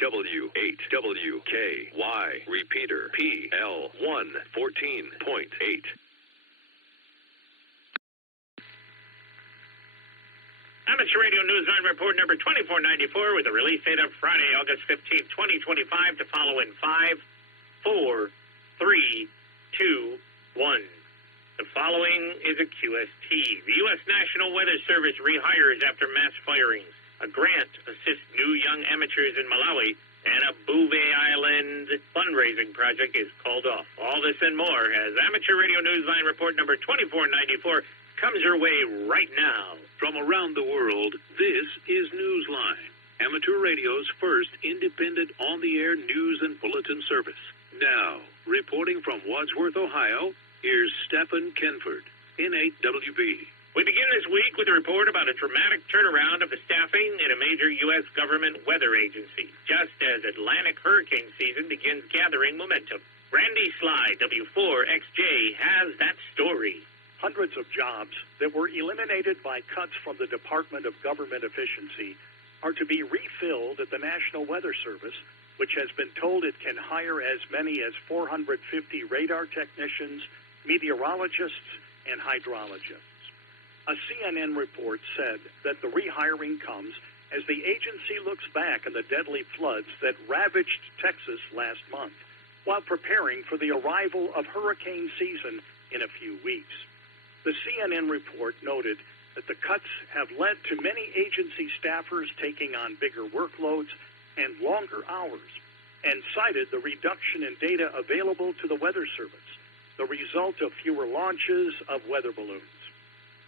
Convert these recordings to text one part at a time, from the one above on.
W8WKY, repeater PL1 14.8. Amateur Radio Newsline report number 2494 with the release date of Friday, August 15, 2025, to follow in 5, 4, 3, 2, 1. The following is a QST. The U.S. National Weather Service rehires after mass firings. A grant assists new young amateurs in Malawi, and a Bouvet Island fundraising project is called off. All this and more as Amateur Radio Newsline report number 2494 comes your way right now. From around the world, this is Newsline, amateur radio's first independent on-the-air news and bulletin service. Now, reporting from Wadsworth, Ohio, here's Stephen Kenford, N8WB. We begin this week with a report about a dramatic turnaround of the staffing in a major U.S. government weather agency, just as Atlantic hurricane season begins gathering momentum. Randy Sly, W4XJ, has that story. Hundreds of jobs that were eliminated by cuts from the Department of Government Efficiency are to be refilled at the National Weather Service, which has been told it can hire as many as 450 radar technicians, meteorologists, and hydrologists. A CNN report said that the rehiring comes as the agency looks back on the deadly floods that ravaged Texas last month, while preparing for the arrival of hurricane season in a few weeks. The CNN report noted that the cuts have led to many agency staffers taking on bigger workloads and longer hours, and cited the reduction in data available to the Weather Service, the result of fewer launches of weather balloons.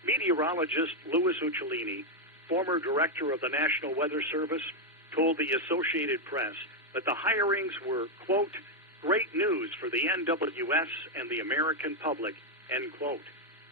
Meteorologist Louis Uccellini, former director of the National Weather Service, told the Associated Press that the hirings were, quote, great news for the NWS and the American public, end quote,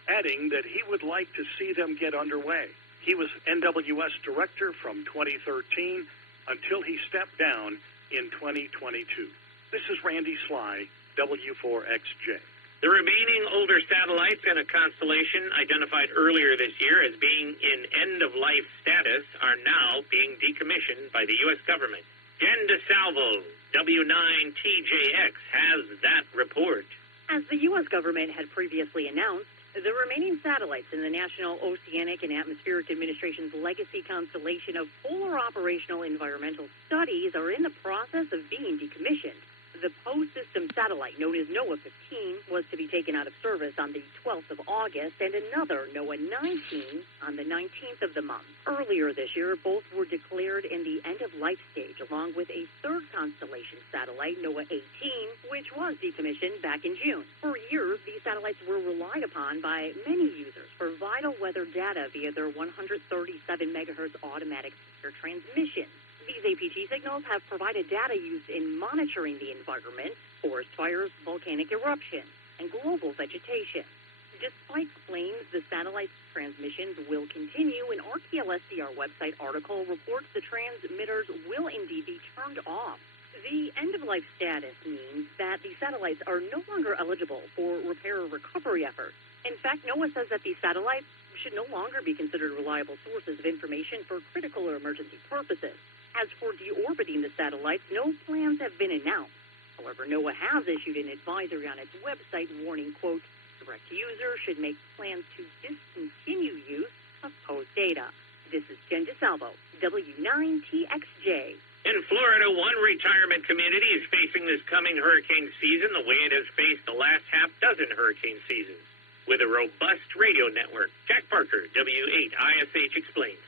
adding that he would like to see them get underway. He was NWS director from 2013 until he stepped down in 2022. This is Randy Sly, W4XJ. The remaining older satellites in a constellation identified earlier this year as being in end-of-life status are now being decommissioned by the U.S. government. Jen DeSalvo, W9TJX, has that report. As the U.S. government had previously announced, the remaining satellites in the National Oceanic and Atmospheric Administration's legacy constellation of polar operational environmental studies are in the process of being decommissioned. The PO-system satellite, known as NOAA 15, was to be taken out of service on the 12th of August, and another, NOAA 19, on the 19th of the month. Earlier this year, both were declared in the end-of-life stage, along with a third constellation satellite, NOAA 18, which was decommissioned back in June. For years, these satellites were relied upon by many users for vital weather data via their 137 megahertz automatic speaker transmission. These APG signals have provided data used in monitoring the environment, forest fires, volcanic eruptions, and global vegetation. Despite claims the satellite's transmissions will continue, an RTLSDR website article reports the transmitters will indeed be turned off. The end-of-life status means that the satellites are no longer eligible for repair or recovery efforts. In fact, NOAA says that these satellites should no longer be considered reliable sources of information for critical or emergency purposes. As for deorbiting the satellites, no plans have been announced. However, NOAA has issued an advisory on its website warning, quote, direct users should make plans to discontinue use of post data. This is Jen DeSalvo, W9TXJ. In Florida, one retirement community is facing this coming hurricane season the way it has faced the last half-dozen hurricane seasons. With a robust radio network, Jack Parker, W8ISH, explains.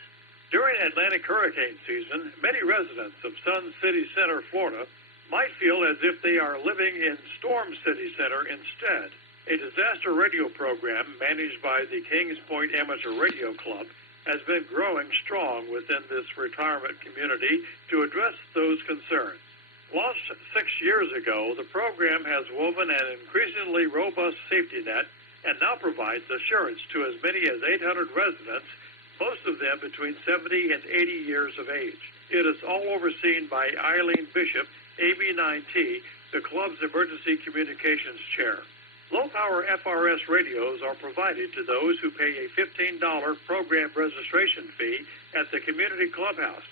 During Atlantic hurricane season, many residents of Sun City Center, Florida, might feel as if they are living in Storm City Center instead. A disaster radio program managed by the Kings Point Amateur Radio Club has been growing strong within this retirement community to address those concerns. Launched 6 years ago, the program has woven an increasingly robust safety net and now provides assurance to as many as 800 residents, most of them between 70 and 80 years of age. It is all overseen by Eileen Bishop, AB9T, the club's emergency communications chair. Low-power FRS radios are provided to those who pay a $15 program registration fee at the community clubhouse.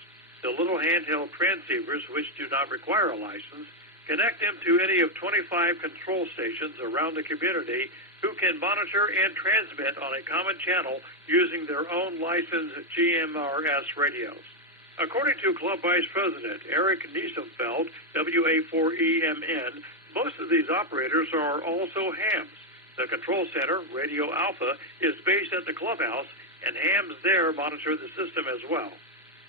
The little handheld transceivers, which do not require a license, connect them to any of 25 control stations around the community who can monitor and transmit on a common channel using their own licensed GMRS radios. According to Club Vice President Eric Niesenfeld, WA4EMN, most of these operators are also hams. The control center, Radio Alpha, is based at the clubhouse, and hams there monitor the system as well.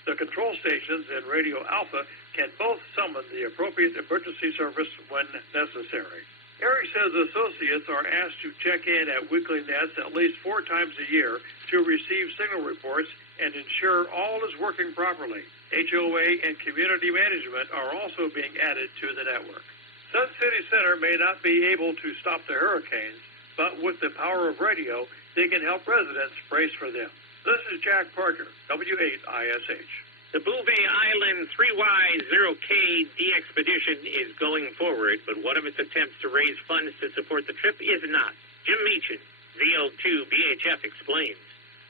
The control stations in Radio Alpha can both summon the appropriate emergency service when necessary. Eric says associates are asked to check in at weekly nets at least 4 times a year to receive signal reports and ensure all is working properly. HOA and community management are also being added to the network. Sun City Center may not be able to stop the hurricanes, but with the power of radio, they can help residents brace for them. This is Jack Parker, W8ISH. The Bouvet Island 3Y0K de-expedition is going forward, but one of its attempts to raise funds to support the trip is not. Jim Meachin, VL2BHF, explains.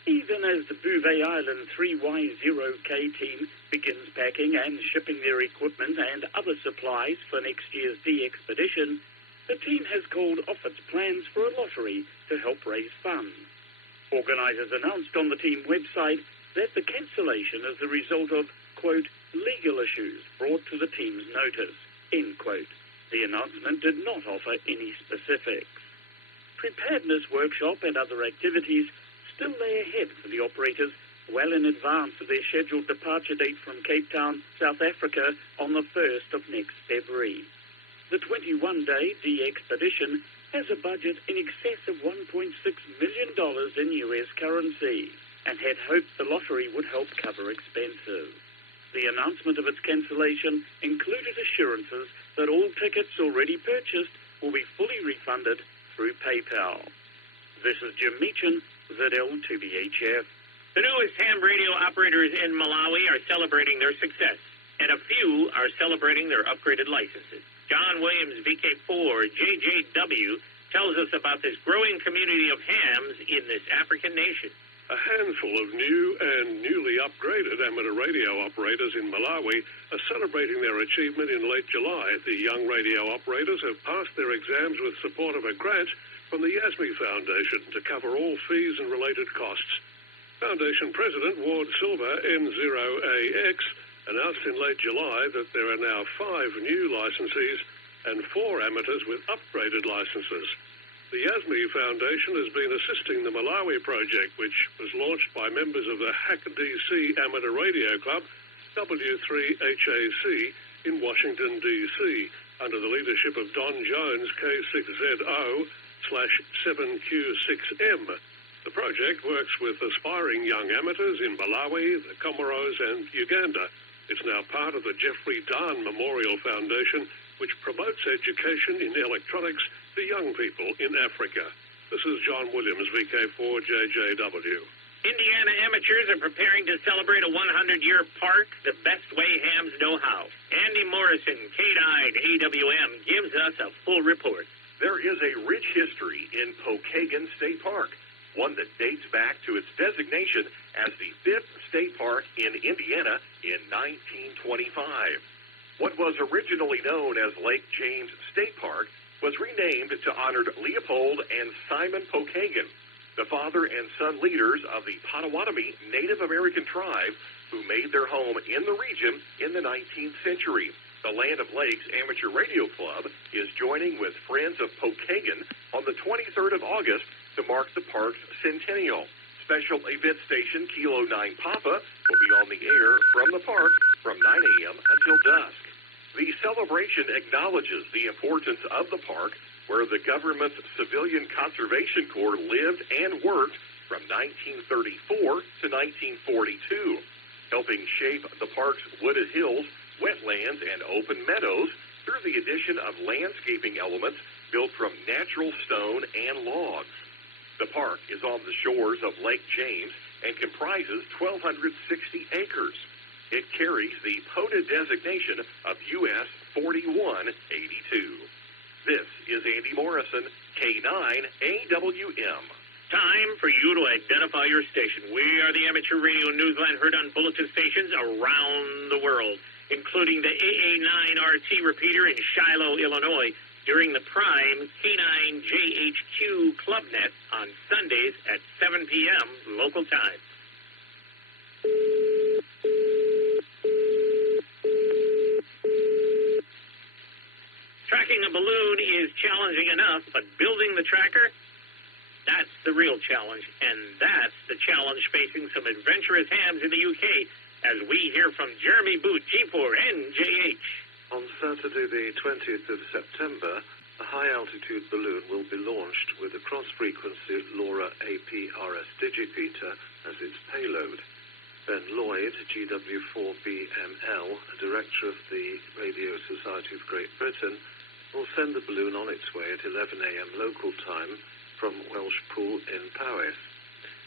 Even as the Bouvet Island 3Y0K team begins packing and shipping their equipment and other supplies for next year's de-expedition, the team has called off its plans for a lottery to help raise funds. Organisers announced on the team website that the cancellation is the result of, quote, legal issues brought to the team's notice, end quote. The announcement did not offer any specifics. Preparedness workshop and other activities still lay ahead for the operators well in advance of their scheduled departure date from Cape Town, South Africa on the 1st of next February. The 21-day de-expedition has a budget in excess of $1.6 million in US currency and had hoped the lottery would help cover expenses. The announcement of its cancellation included assurances that all tickets already purchased will be fully refunded through PayPal. This is Jim Meachin, ZL2BHF. The newest ham radio operators in Malawi are celebrating their success, and a few are celebrating their upgraded licenses. John Williams, VK4 JJW, tells us about this growing community of hams in this African nation. A handful of new and newly upgraded amateur radio operators in Malawi are celebrating their achievement in late July. The young radio operators have passed their exams with support of a grant from the Yasmi Foundation to cover all fees and related costs. Foundation President Ward Silver, N0AX, announced in late July that there are now 5 new licensees and 4 amateurs with upgraded licenses. The Yasmi Foundation has been assisting the Malawi project, which was launched by members of the Hack DC Amateur Radio Club, W3HAC, in Washington, D.C., under the leadership of Don Jones, K6ZO/7Q6M. The project works with aspiring young amateurs in Malawi, the Comoros, and Uganda. It's now part of the Jeffrey Dahn Memorial Foundation, which promotes education in electronics to young people in Africa. This is John Williams, VK4JJW. Indiana amateurs are preparing to celebrate a 100-year park the best way hams know how. Andy Morrison, K9 AWM, gives us a full report. There is a rich history in Pokagon State Park, one that dates back to its designation as the 5th state park in Indiana in 1925. What was originally known as Lake James State Park was renamed to honor Leopold and Simon Pokagon, the father and son leaders of the Potawatomi Native American tribe who made their home in the region in the 19th century. The Land of Lakes Amateur Radio Club is joining with Friends of Pokagon on the 23rd of August to mark the park's centennial. Special event station Kilo 9 Papa will be on the air from the park from 9 a.m. until dusk. The celebration acknowledges the importance of the park, where the government's Civilian Conservation Corps lived and worked from 1934 to 1942, helping shape the park's wooded hills, wetlands, and open meadows through the addition of landscaping elements built from natural stone and logs. The park is on the shores of Lake James and comprises 1,260 acres. It carries the POTA designation of US 4182. This is Andy Morrison, K9 AWM. time for you to identify your station. We are the Amateur Radio Newsline, heard on bulletin stations around the world, including the AA9RT repeater in Shiloh, Illinois, during the prime K9JHQ Clubnet on Sundays at 7 p.m. local time. Tracking a balloon is challenging enough, but building the tracker, that's the real challenge, and that's the challenge facing some adventurous hams in the UK, as we hear from Jeremy Boot, G4NJH. On Saturday, the 20th of September, a high-altitude balloon will be launched with a cross-frequency LoRa APRS digipeater as its payload. Ben Lloyd, GW4BML, a director of the Radio Society of Great Britain, will send the balloon on its way at 11 a.m. local time from Welshpool in Powys.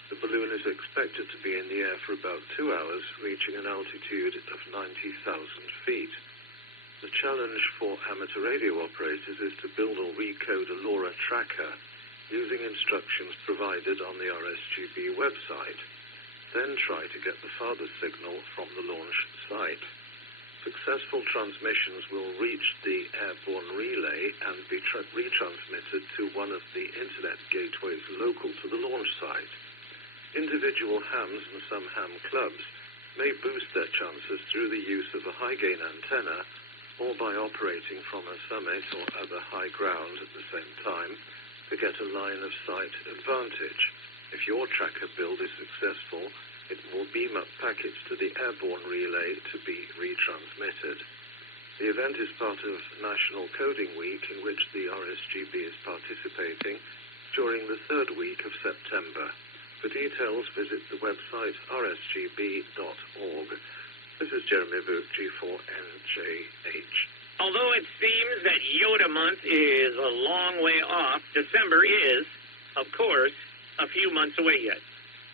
The balloon is expected to be in the air for about 2 hours, reaching an altitude of 90,000 feet. The challenge for amateur radio operators is to build or recode a LoRa tracker using instructions provided on the RSGB website, then try to get the farthest signal from the launch site. Successful transmissions will reach the airborne relay and be retransmitted to one of the internet gateways local to the launch site. Individual hams and some ham clubs may boost their chances through the use of a high-gain antenna or by operating from a summit or other high ground at the same time to get a line-of-sight advantage. If your tracker build is successful, it will beam up packets to the airborne relay to be retransmitted. The event is part of National Coding Week, in which the RSGB is participating during the third week of September. For details, visit the website rsgb.org. This is Jeremy Boot, G4NJH. Although it seems that Yoda month is a long way off, December is, of course, a few months away yet.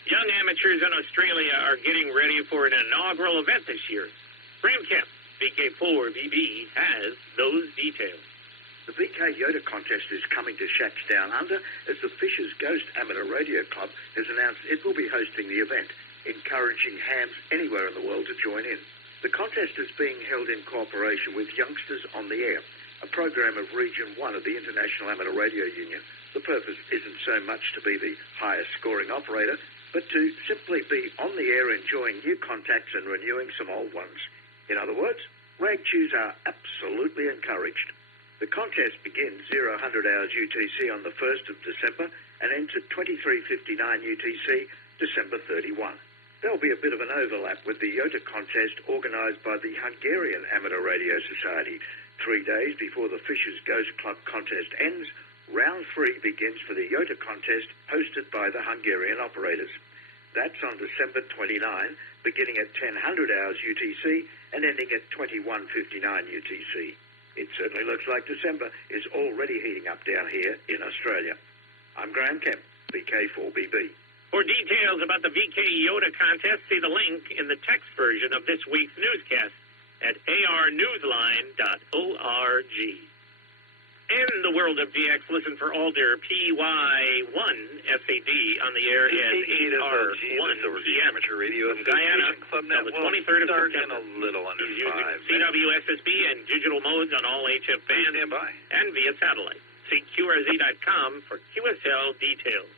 Young amateurs in Australia are getting ready for an inaugural event this year. Graham Kemp, VK4BB, has those details. The VK Yoda contest is coming to Shacks Down Under as the Fisher's Ghost Amateur Radio Club has announced it will be hosting the event, encouraging hams anywhere in the world to join in. The contest is being held in cooperation with Youngsters on the Air, a program of Region 1 of the International Amateur Radio Union. The purpose isn't so much to be the highest scoring operator, but to simply be on the air enjoying new contacts and renewing some old ones. In other words, rag chews are absolutely encouraged. The contest begins 0000 hours UTC on the 1st of December and ends at 23:59 UTC, December 31. There'll be a bit of an overlap with the Yota contest organised by the Hungarian Amateur Radio Society. 3 days before the Fisher's Ghost Club contest ends, round 3 begins for the Yota contest hosted by the Hungarian operators. That's on December 29, beginning at 1000 hours UTC and ending at 21:59 UTC. It certainly looks like December is already heating up down here in Australia. I'm Graham Kemp, VK4BB. For details about the VK Yoda contest, see the link in the text version of this week's newscast at arnewsline.org. In the world of DX, listen for Alder PY1 SAD on the air at 8R1 PM Amateur Radio from Guyana Clubnet until the 23rd of start September. in a little under He's using 5 CWSSB and digital modes on all HF bands Stand by. and via satellite. See QRZ.com for QSL details.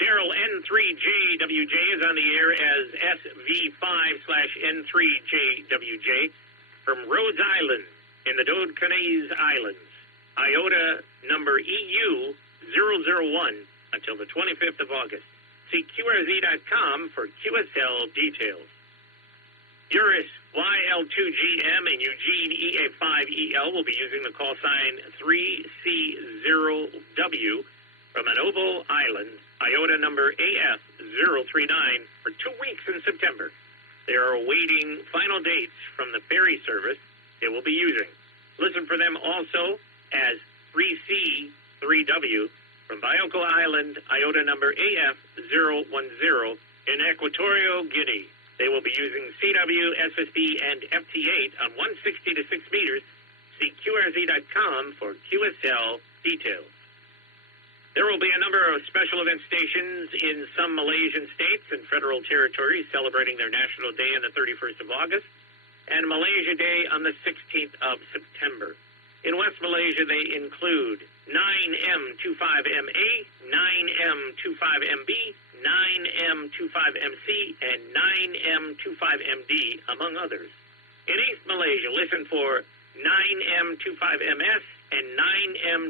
Daryl N3JWJ is on the air as SV5/N3JWJ from Rhodes Island in the Dodecanese Islands. IOTA number EU001 until the 25th of August. See QRZ.com for QSL details. Eurus YL2GM and Eugene EA5EL will be using the call sign 3C0W from Anovo Island, IOTA number AF039 for 2 weeks in September. They are awaiting final dates from the ferry service they will be using. Listen for them also as 3C3W from Bioko Island, IOTA number AF010 in Equatorial Guinea. They will be using CW, SSB, and FT8 on 160 to 6 meters. See QRZ.com for QSL details. There will be a number of special event stations in some Malaysian states and federal territories celebrating their National Day on the 31st of August and Malaysia Day on the 16th of September. In West Malaysia, they include 9M25MA, 9M25MB, 9M25MC, and 9M25MD, among others. In East Malaysia, listen for 9M25MS and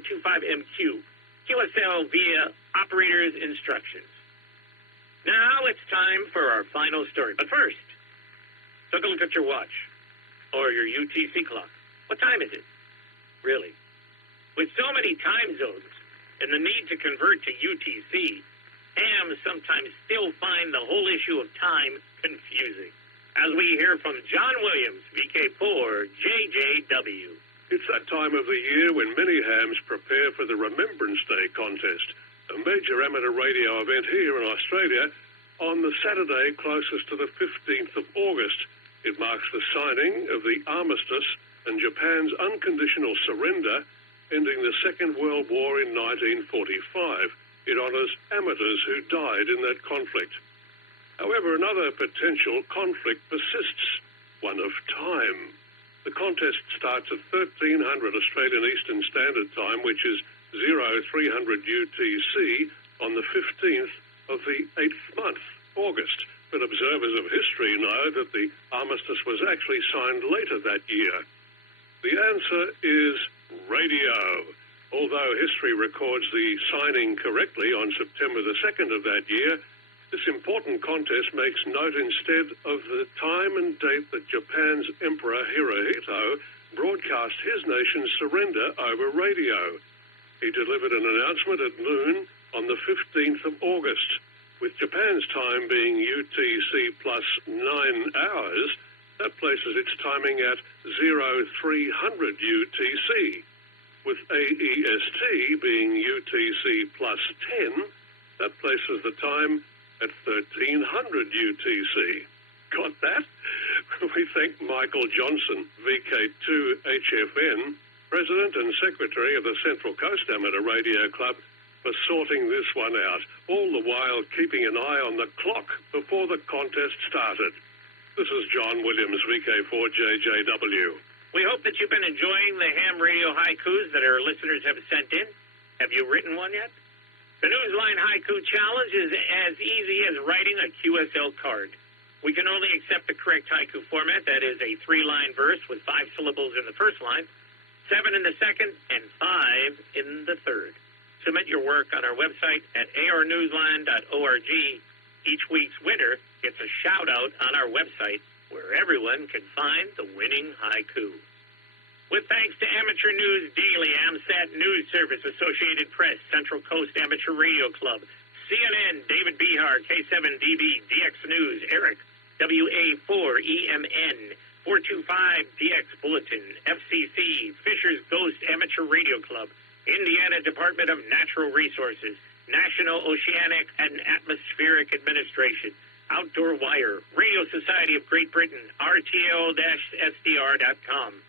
9M25MQ. QSL via operator's instructions. Now it's time for our final story. But first, take a look at your watch or your UTC clock. What time is it? Really? With so many time zones and the need to convert to UTC, hams sometimes still find the whole issue of time confusing. As we hear from John Williams, VK4 JJW. It's that time of the year when many hams prepare for the Remembrance Day contest, a major amateur radio event here in Australia on the Saturday closest to the 15th of August. It marks the signing of the armistice and Japan's unconditional surrender, ending the Second World War in 1945. It honours amateurs who died in that conflict. However, another potential conflict persists, one of time. The contest starts at 1300 Australian Eastern Standard Time, which is 0300 UTC, on the 15th of the 8th month, August. But observers of history know that the armistice was actually signed later that year. The answer is radio. Although history records the signing correctly on September the 2nd of that year, this important contest makes note instead of the time and date that Japan's Emperor Hirohito broadcast his nation's surrender over radio. He delivered an announcement at noon on the 15th of August. With Japan's time being UTC plus 9 hours, that places its timing at 0300 UTC. With AEST being UTC plus 10, that places the time at 1300 UTC. Got that? We thank Michael Johnson, VK2HFN, President and Secretary of the Central Coast Amateur Radio Club, for sorting this one out, all the while keeping an eye on the clock before the contest started. This is John Williams, VK4JJW. We hope that you've been enjoying the ham radio haikus that our listeners have sent in. Have you written one yet? The Newsline Haiku Challenge is as easy as writing a QSL card. We can only accept the correct haiku format, that is a 3-line verse with 5 syllables in the first line, 7 in the second, and 5 in the third. Submit your work on our website at arnewsline.org. Each week's winner gets a shout-out on our website where everyone can find the winning haiku. With thanks to Amateur News Daily, AMSAT News Service, Associated Press, Central Coast Amateur Radio Club, CNN, David Behar, K7DB, DX News, Eric, WA4EMN, 425DX Bulletin, FCC, Fisher's Ghost Amateur Radio Club, Indiana Department of Natural Resources, National Oceanic and Atmospheric Administration, Outdoor Wire, Radio Society of Great Britain, RTL-SDR.com,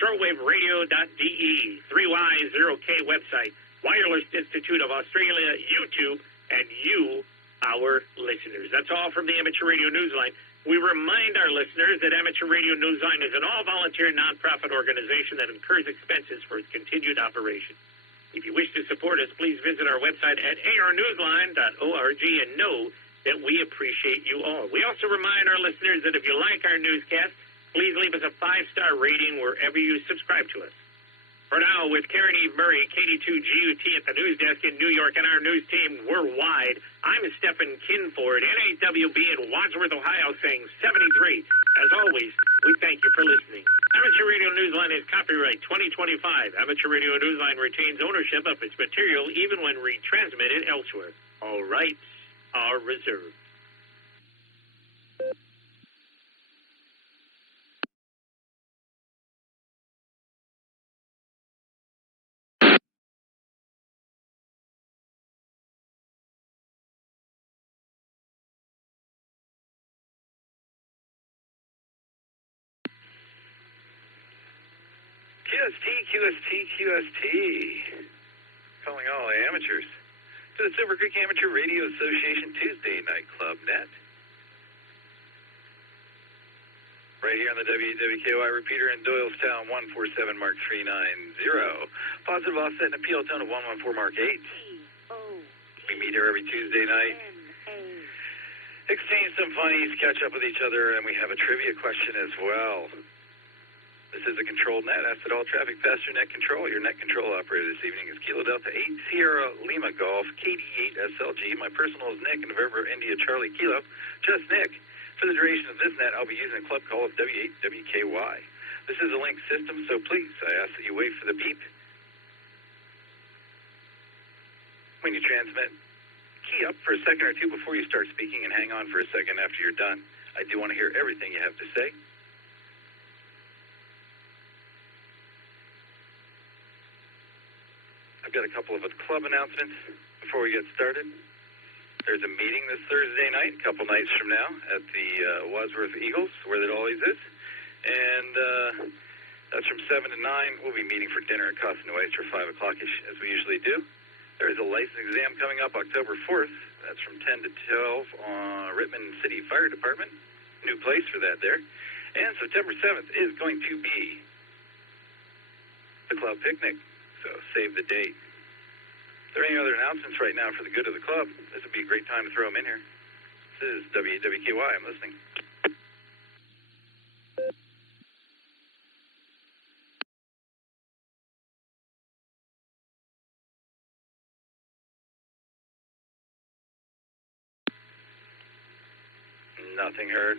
shortwaveradio.de, 3Y0K website, Wireless Institute of Australia, YouTube, and you, our listeners. That's all from the Amateur Radio Newsline. We remind our listeners that Amateur Radio Newsline is an all-volunteer nonprofit organization that incurs expenses for its continued operation. If you wish to support us, please visit our website at arnewsline.org and know that we appreciate you all. We also remind our listeners that if you like our newscast, please leave us a 5-star rating wherever you subscribe to us. For now, with Karen Eve Murray, KD2GUT at the news desk in New York, and our news team worldwide, I'm Stephen Kinford, NAWB in Wadsworth, Ohio, saying 73. As always, we thank you for listening. Amateur Radio Newsline is copyright 2025. Amateur Radio Newsline retains ownership of its material even when retransmitted elsewhere. All rights are reserved. QST. Calling all the amateurs. to the Silvercreek Amateur Radio Association Tuesday Night Club Net. Right here on the WWKY repeater in Doylestown, 147 Mark 390. Positive offset and appeal tone of 114 Mark 8. We meet here every Tuesday night. Exchange some funnies, catch up with each other, and we have a trivia question as well. This is a controlled net. Ask that all traffic pass through net control. Your net control operator this evening is Kilo Delta 8 Sierra Lima Golf KD8 SLG. My personal is Nick, November India Charlie Kilo. Just Nick. For the duration of this net, I'll be using a club call of W8WKY. This is a link system, so please, I ask that you wait for the beep. When you transmit, key up for a second or two before you start speaking and hang on for a second after you're done. I do want to hear everything you have to say. I've got a couple of club announcements before we get started. There's a meeting this Thursday night, a couple nights from now, at the Wadsworth Eagles, where it always is. And that's from 7 to 9. We'll be meeting for dinner at Costa Nuestra, 5 o'clock-ish, as we usually do. There is a license exam coming up October 4th. That's from 10 to 12 on Rittman City Fire Department. New place for that there. And September 7th is going to be the club picnic. So save the date. If there are any other announcements right now for the good of the club, this would be a great time to throw them in here. This is WWKY. I'm listening. Nothing heard.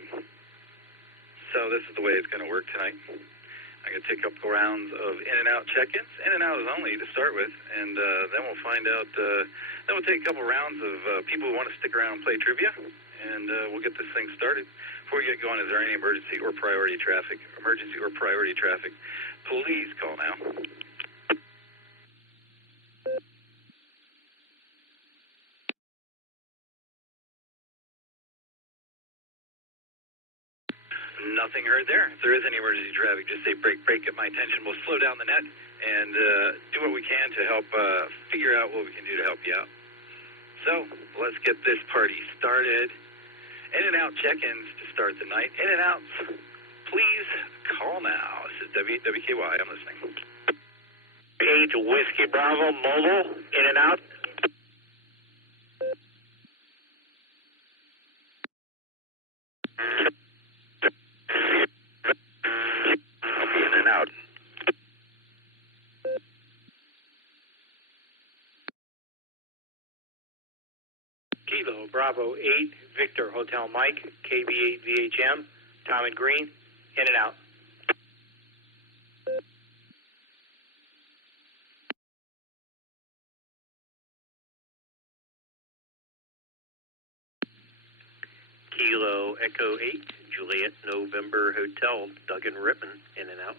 So this is the way it's going to work tonight. I'm going to take a couple rounds of in and out check-ins. In and out is only to start with, and then we'll find out. Then we'll take a couple rounds of people who want to stick around and play trivia, and we'll get this thing started. Before we get going, is there any emergency or priority traffic? Emergency or priority traffic, please call now. Nothing heard there. If there is any emergency traffic, just say break, get my attention. We'll slow down the net and do what we can to help figure out what we can do to help you out. So let's get this party started. In and out check-ins to start the night. In and outs, please call now. This is WWKY. I'm listening. 8 Whiskey Bravo Mobile. In and out. In and out. Kilo Bravo 8 Victor Hotel Mike KB8 VHM Tom and Green. In and out. Kilo Echo 8 Juliet November Hotel Duggan Rippon. In and out.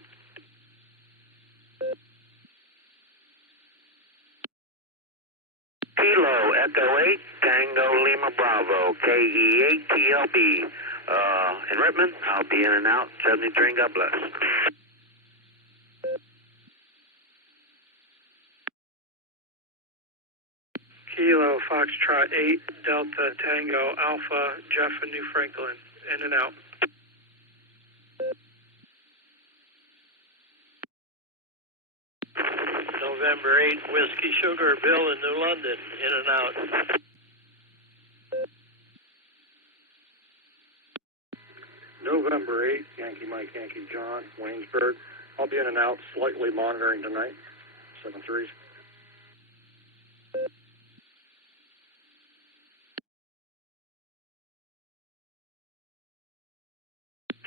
Kilo Echo 8 Tango Lima Bravo KE8 TLB. In Rittman, I'll be in and out. 73, God bless. Kilo Foxtrot 8 Delta Tango Alpha Jeff and New Franklin. In and out. November 8 Whiskey Sugar Bill in New London. In and out. November 8 Yankee Mike Yankee John Waynesburg. I'll be in and out, slightly monitoring tonight. 7-3.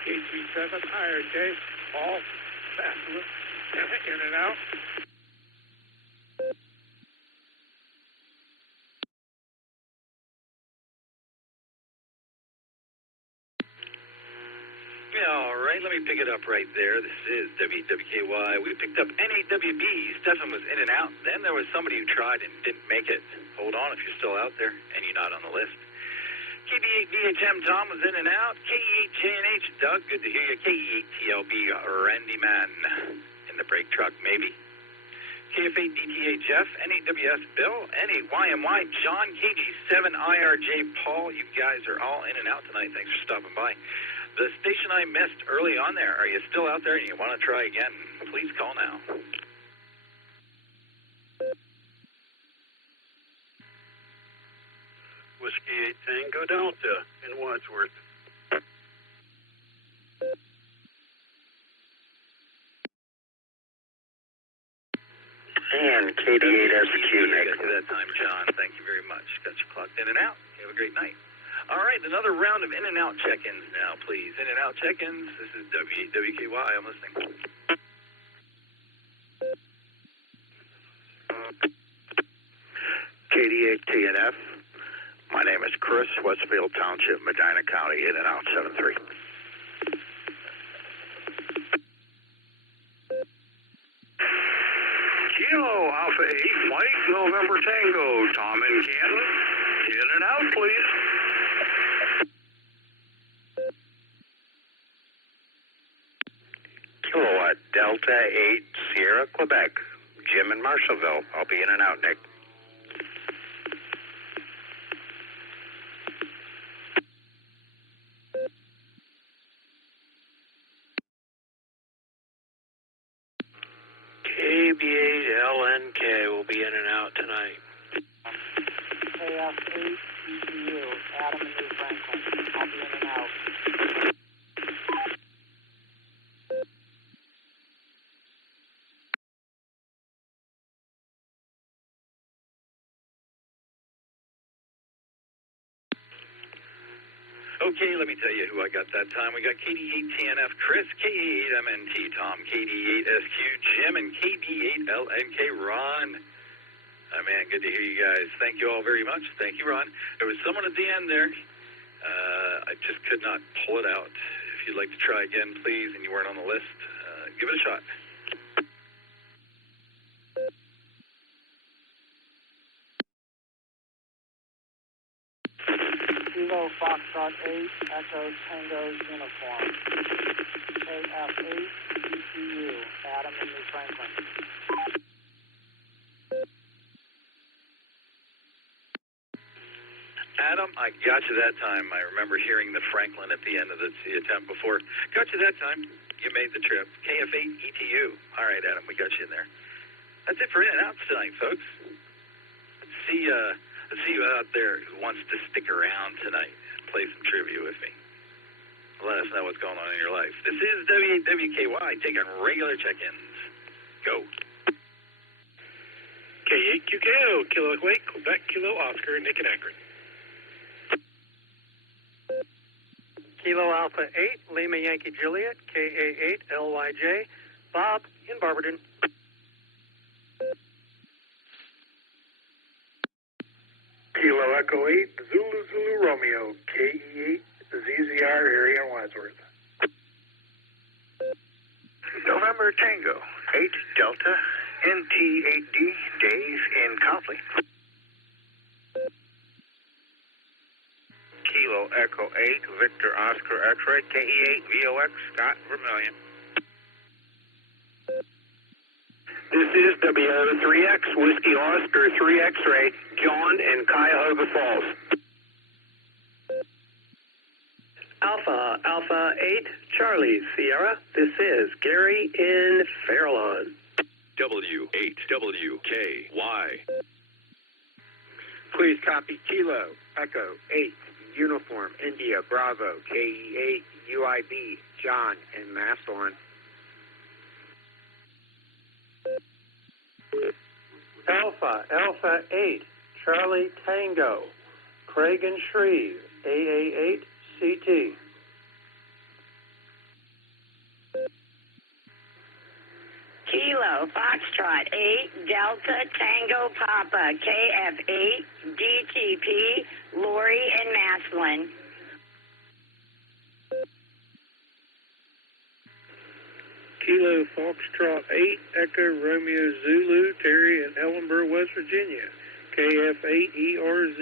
K37 higher Chase, Paul, Fastest, in and out. All right, let me pick it up right there. This is WWKY. We picked up NAWB. Stefan was in and out. Then there was somebody who tried and didn't make it. Hold on if you're still out there and you're not on the list. KB8 VHM Tom was in and out. KE8 JNH Doug, good to hear you. KE8 TLB Randy Man in the brake truck, maybe. KF8 DTA Jeff, NAWS Bill, NAYMY John, KG7IRJ Paul. You guys are all in and out tonight. Thanks for stopping by. The station I missed early on there, are you still out there and you want to try again? Please call now. Whiskey 8 Tango Delta in Wadsworth. And KD8SQ next. At that time, John. Thank you very much. Got you clocked in and out. You have a great night. All right, another round of in and out check-ins now, please. In and out check-ins. This is WKY. I'm listening. KD8TNF. My name is Chris, Westfield Township, Medina County, in and out 73. Kilo Alpha 8 Flight November Tango, Tom in Canton. In and out, please. Kilowatt Delta 8 Sierra, Quebec. Jim in Marshallville. I'll be in and out, Nick. KB8LNK will be in and out tonight. KF8 ECU, Adam and New Franklin. I'll be in and out. Okay, let me tell you who I got that time. We got KD8TNF Chris, KA8MNT Tom, KD8SQ Jim, and KD8LNK Ron. Oh, man, good to hear you guys. Thank you all very much. Thank you, Ron. There was someone at the end there. I just could not pull it out. If you'd like to try again, please, and you weren't on the list, give it a shot. Kilo Foxtrot 8, Echo Tango Uniform. KF8 ECU, Adam and New Franklin. Adam, I got you that time. I remember hearing the Franklin at the end of the attempt before. Got you that time. You made the trip. KF8 ETU. All right, Adam, we got you in there. That's it for In and Outs tonight, folks. Let's see you out there who wants to stick around tonight and play some trivia with me. Let us know what's going on in your life. This is WKY taking regular check-ins. Go. K8QKO, Kilo Quake, Quebec, Kilo Oscar, Nick and Akron. Kilo Alpha 8, Lima Yankee Juliet, KA8 LYJ, Bob in Barberton. Kilo Echo 8, Zulu Romeo, KE8 ZZR area in Wadsworth. November Tango 8 Delta NT8D Dave in Copley. Kilo Echo 8 Victor Oscar X-Ray KE8 VOX Scott Vermillion. This is WO3X Whiskey Oscar 3 X-Ray, John in Cuyahoga Falls. Alpha 8 Charlie Sierra, this is Gary in Fairlawn. W8WKY. Please copy Kilo Echo 8 Uniform India Bravo KE8 UIB John in Massillon. Alpha 8 Charlie Tango, Craig and Shreve, AA8 CT. Kilo Foxtrot 8 Delta Tango Papa KF8 DTP Lori and Maslin. Kilo Foxtrot 8 Echo Romeo Zulu Terry in Ellenboro, West Virginia, KF8 ERZ.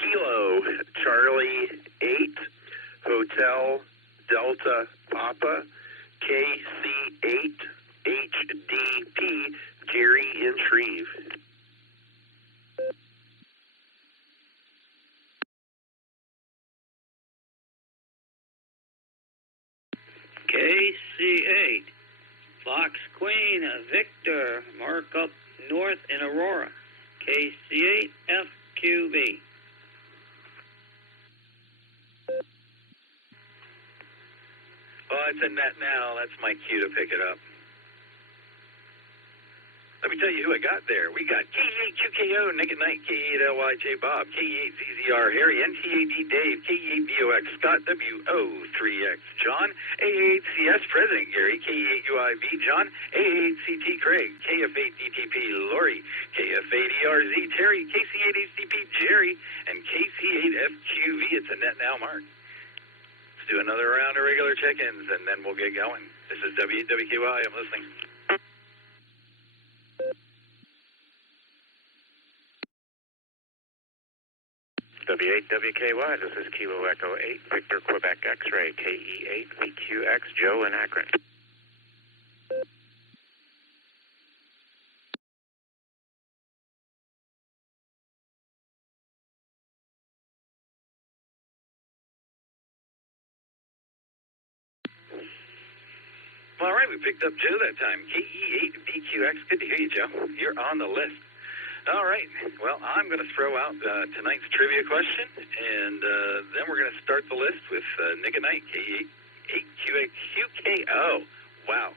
Kilo Charlie 8 Hotel Delta Papa KC8 HDP Gary in Shreve. KC8 Fox Queen Victor Markup North in Aurora. KC8 FQB. Well, it's in net now. That's my cue to pick it up. Let me tell you who I got there. We got K8QKO, Nick at Night, K8LYJ Bob, K8ZZR Harry, NTAD Dave, K8VOX Scott, WO3X John, A8CS President Gary, K8UIV John, A8CT Craig, KF8DTP Lori, KF8ERZ Terry, KC8HDP Jerry, and KC8FQV. It's a net now, Mark. Let's do another round of regular check-ins, and then we'll get going. This is WKY. I'm listening. W8WKY, this is Kilo Echo 8, Victor Quebec X-Ray, KE8 VQX, Joe in Akron. All right, we picked up Joe that time. KE8 VQX, good to hear you, Joe. You're on the list. All right. Well, I'm going to throw out tonight's trivia question, and then we're going to start the list with Nick and Night, K8QKO. Wow.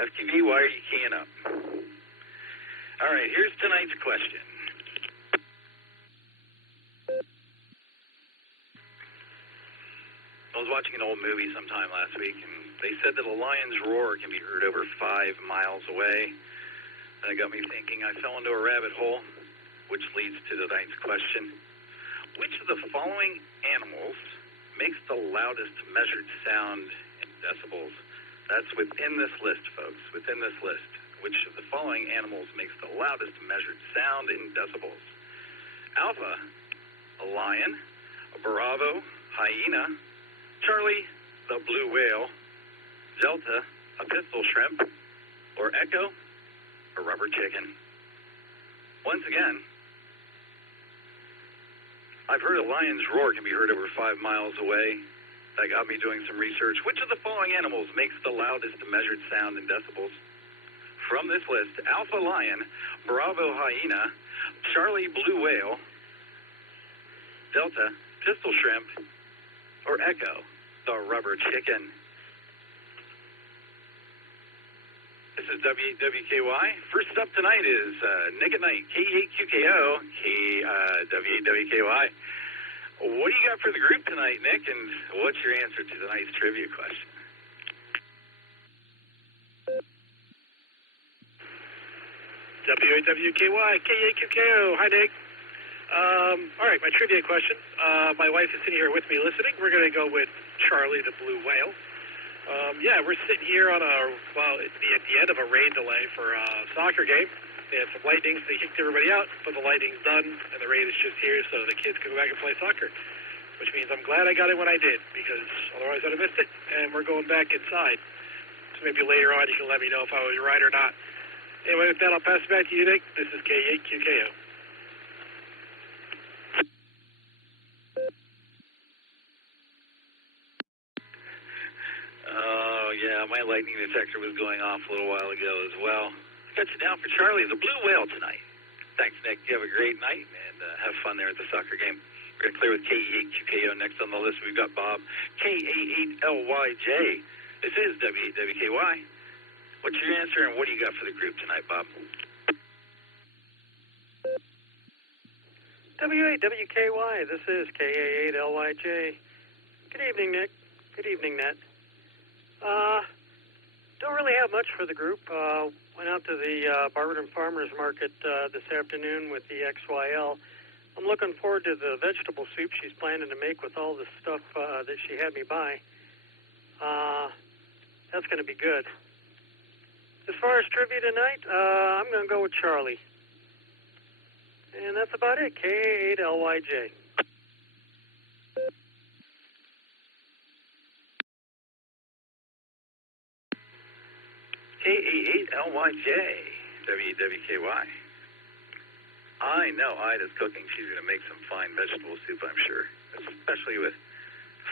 FQV, why are you keying up? All right, here's tonight's question. I was watching an old movie sometime last week, and they said that a lion's roar can be heard over 5 miles away. That got me thinking. I fell into a rabbit hole, which leads to tonight's question. Which of the following animals makes the loudest measured sound in decibels? That's within this list, folks, within this list. Which of the following animals makes the loudest measured sound in decibels? Alpha, a lion. Bravo, hyena. Charlie, the blue whale. Delta, a pistol shrimp. Or Echo, a rubber chicken. Once again, I've heard a lion's roar can be heard over 5 miles away. That got me doing some research. Which of the following animals makes the loudest measured sound in decibels? From this list, Alpha lion, Bravo hyena, Charlie blue whale, Delta pistol shrimp, or Echo, the rubber chicken. This is W8WKY. First up tonight is Nick at Night, K8QKO, W8WKY. What do you got for the group tonight, Nick, and what's your answer to tonight's trivia question? W8WKY, K8QKO. Hi, Nick. All right, my trivia question. My wife is sitting here with me listening. We're going to go with Charlie the blue whale. Yeah, we're sitting here on at the end of a rain delay for a soccer game. They had some lightning, so they kicked everybody out, but the lightning's done, and the rain is just here, so the kids can go back and play soccer, which means I'm glad I got it when I did, because otherwise I'd have missed it, and we're going back inside. So maybe later on you can let me know if I was right or not. Anyway, with that, I'll pass it back to you, Nick. This is K8QKO. Oh, yeah, my lightning detector was going off a little while ago as well. I got you down for Charlie, the blue whale tonight. Thanks, Nick. You have a great night, and have fun there at the soccer game. We're going to clear with K8QKO next on the list. We've got Bob, K88LYJ. This is W8WKY. What's your answer, and what do you got for the group tonight, Bob? W8WKY, this is K88LYJ. Good evening, Nick. Good evening, Ned. Don't really have much for the group. Went out to the Barberton Farmers Market this afternoon with the XYL. I'm looking forward to the vegetable soup she's planning to make with all the stuff that she had me buy. That's going to be good. As far as trivia tonight, I'm going to go with Charlie. And that's about it, K8LYJ. KE8LYJ, WWKY. I know Ida's cooking. She's going to make some fine vegetable soup, I'm sure, especially with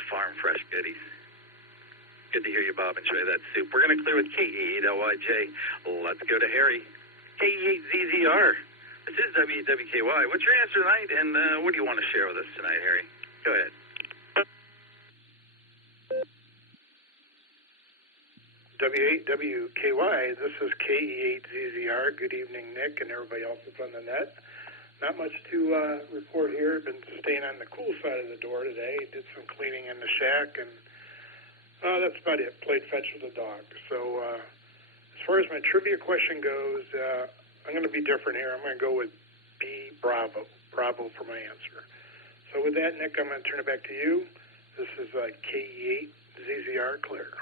farm fresh goodies. Good to hear you, Bob. Enjoy that soup. We're going to clear with KE8LYJ. Let's go to Harry. KE8ZZR. This is WWKY. What's your answer tonight, and what do you want to share with us tonight, Harry? Go ahead. W8WKY, this is KE8ZZR. Good evening, Nick, and everybody else that's on the net. Not much to report here. Been staying on the cool side of the door today. Did some cleaning in the shack, and that's about it. Played fetch with the dog. So as far as my trivia question goes, I'm going to be different here. I'm going to go with B, Bravo. Bravo for my answer. So with that, Nick, I'm going to turn it back to you. This is KE8ZZR clear.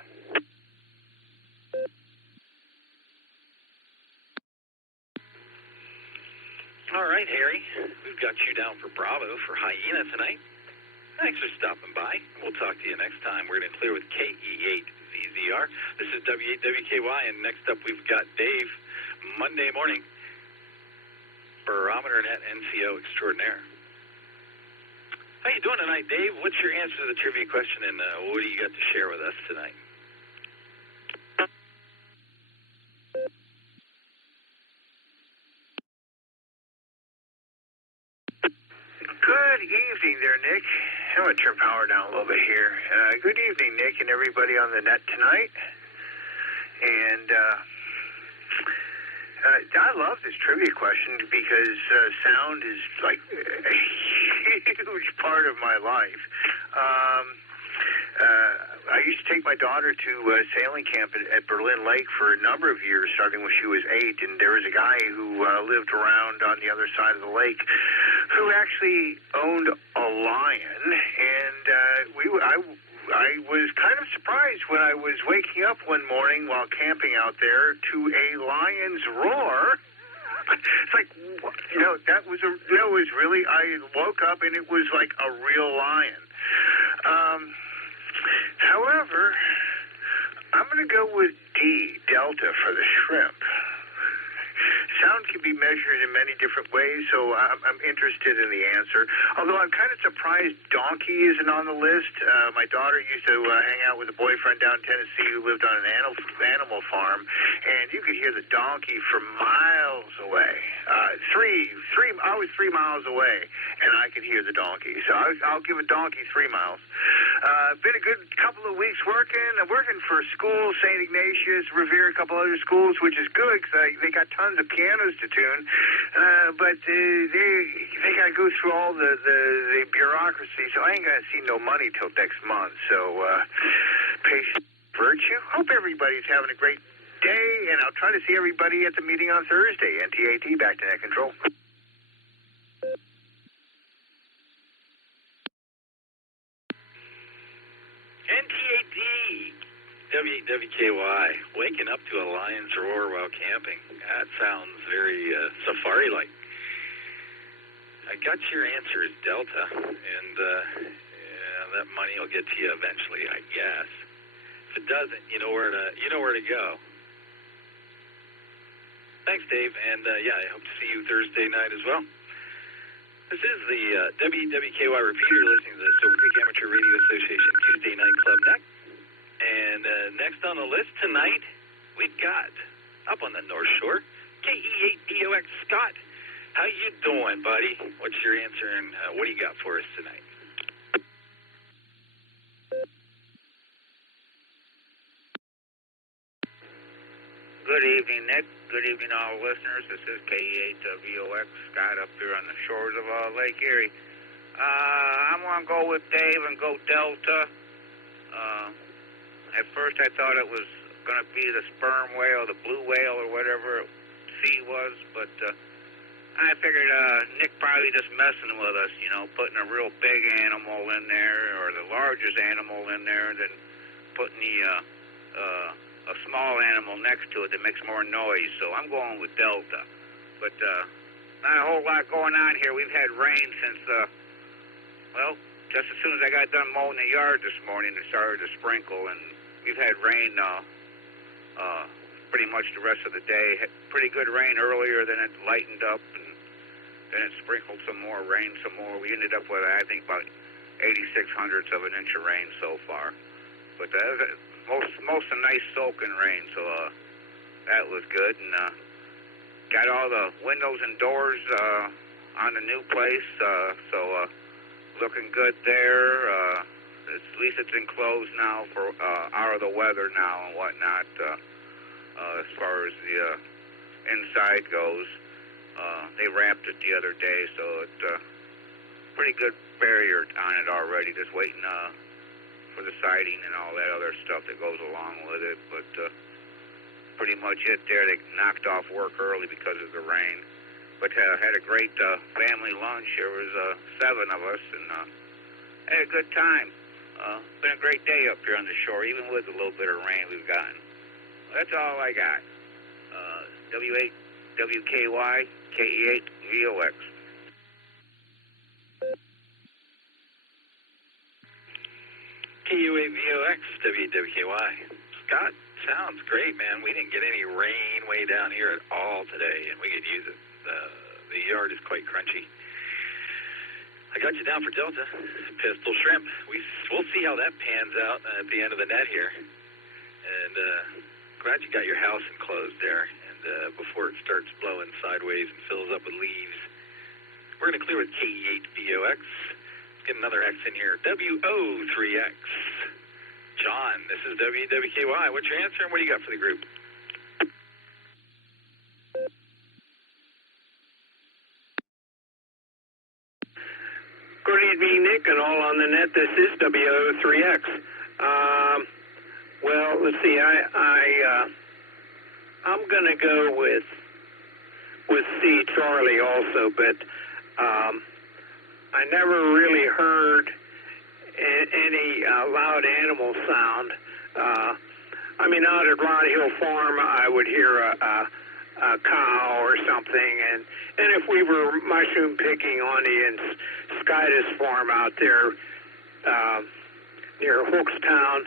All right, Harry. We've got you down for Bravo for Hyena tonight. Thanks for stopping by. We'll talk to you next time. We're going to clear with KE8ZZR. This is W8WKY, and next up we've got Dave, Monday morning, Barometer Net NCO Extraordinaire. How you doing tonight, Dave? What's your answer to the trivia question, and what do you got to share with us tonight? Good evening there, Nick. I'm going to turn power down a little bit here. Good evening, Nick, and everybody on the net tonight. And I love this trivia question because sound is like a huge part of my life. I used to take my daughter to sailing camp at Berlin Lake for a number of years, starting when she was 8, and there was a guy who lived around on the other side of the lake who actually owned a lion, and I was kind of surprised when I was waking up one morning while camping out there to a lion's roar. It's like, you know, that was really, I woke up and it was like a real lion. However, I'm going to go with D, Delta, for the shrimp. Sound can be measured in many different ways, so I'm interested in the answer. Although I'm kind of surprised donkey isn't on the list. My daughter used to hang out with a boyfriend down in Tennessee who lived on an animal farm, and you could hear the donkey from miles away. I was 3 miles away, and I could hear the donkey. So I'll give a donkey 3 miles. Been a good couple of weeks working. I'm working for a school, St. Ignatius, Revere, a couple other schools, which is good because they got tons of pianos to tune. But they got to go through all the bureaucracy, so I ain't going to see no money till next month. So patience, virtue. Hope everybody's having a great day, and I'll try to see everybody at the meeting on Thursday. NTAT, back to net control. NTAT, WWKY, waking up to a lion's roar while camping. That sounds very safari-like. I got your answer is Delta, and that money will get to you eventually, I guess. If it doesn't, you know where to go. Thanks, Dave, and I hope to see you Thursday night as well. This is the WWKY repeater. You're listening to the Silvercreek Amateur Radio Association Tuesday Night Club Neck. And next on the list tonight, we've got, up on the North Shore, KE8DOX Scott. How you doing, buddy? What's your answer, and what do you got for us tonight? Good evening, Nick. Good evening, all listeners. This is KE8WOX Scott up here on the shores of Lake Erie. I'm going to go with Dave and go Delta. At first I thought it was going to be the sperm whale, the blue whale, or whatever C was, but I figured Nick probably just messing with us, you know, putting a real big animal in there, or the largest animal in there, and then putting a small animal next to it that makes more noise. So I'm going with Delta. But not a whole lot going on here. We've had rain since, just as soon as I got done mowing the yard this morning, it started to sprinkle, and we've had rain pretty much the rest of the day. Had pretty good rain earlier, then it lightened up, and then it sprinkled some more rain, some more. We ended up with, I think, about 86/100ths of an inch of rain so far. But most a nice soaking rain, so that was good. And got all the windows and doors on the new place, so looking good there. At least it's enclosed now for out of the weather now and whatnot. As far as the inside goes, they wrapped it the other day, so it's pretty good barrier on it already. Just waiting for the siding and all that other stuff that goes along with it. But pretty much it there. They knocked off work early because of the rain. But had a great family lunch. There was 7 of us, and had a good time. Been a great day up here on the shore, even with a little bit of rain we've gotten. That's all I got. W8 WKY KE8 VOX. KU8 VOX WWKY. Scott, sounds great, man. We didn't get any rain way down here at all today, and we could use it. The yard is quite crunchy. I got you down for Delta, pistol shrimp. We'll see how that pans out at the end of the net here. And glad you got your house enclosed there, and before it starts blowing sideways and fills up with leaves. We're going to clear with KE8 VOX. Let's get another X in here. WO3X. John, this is WWKY. What's your answer, and what do you got for the group? Good evening, Nick, and all on the net. This is WO3X. Well, let's see. I'm going to go with C, Charlie, also, but I never really heard any loud animal sound. I mean, out at Rod Hill Farm, I would hear a cow or something, and if we were mushroom picking on the Skytus farm out there near Hookstown,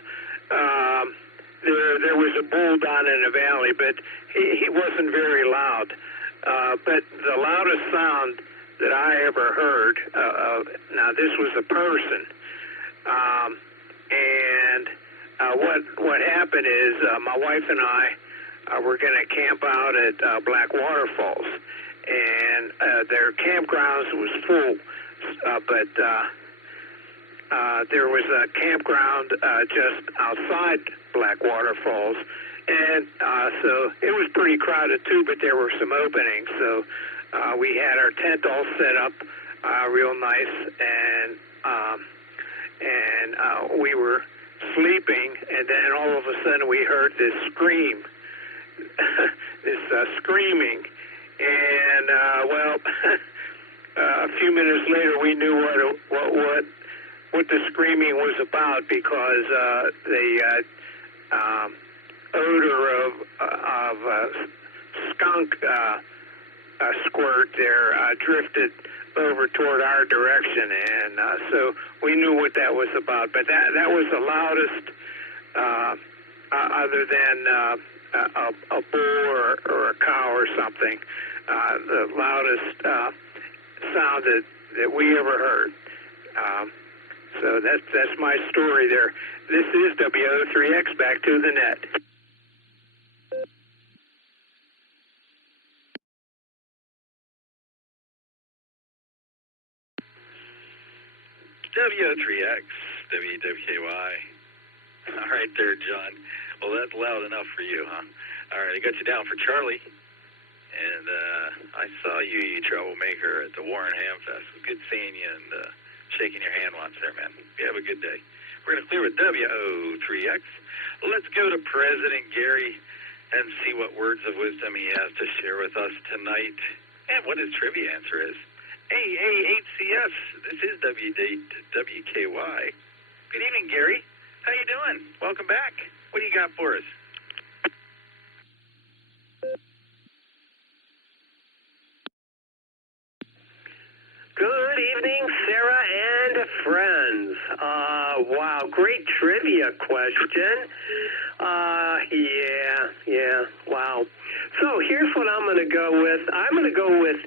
there was a bull down in the valley, but he wasn't very loud. But the loudest sound that I ever heard, now this was a person, and what happened is my wife and I were going to camp out at Black Waterfalls, and their campgrounds was full, but there was a campground just outside Black Waterfalls, and so it was pretty crowded too, but there were some openings, so we had our tent all set up real nice, and we were sleeping, and then all of a sudden we heard this scream, this screaming, and a few minutes later we knew what the screaming was about, because the odor of skunk squirt there drifted over toward our direction, and so we knew what that was about. But that was the loudest, other than a bull or a cow or something, the loudest sound that we ever heard. So that's my story there. This is WO3X, back to the net. WO3X, WWKY. All right there, John. Well, that's loud enough for you, huh? All right, I got you down for Charlie. And I saw you troublemaker, at the Warren Ham Fest. It was good seeing you and shaking your hand once there, man. You have a good day. We're going to clear with WO3X. Let's go to President Gary and see what words of wisdom he has to share with us tonight, and what his trivia answer is. AAHCS, this is WKY. Good evening, Gary. How you doing? Welcome back. What do you got for us? Good evening, Sarah and friends. Wow, great trivia question. Yeah. Wow. So here's what I'm going to go with. I'm going to go with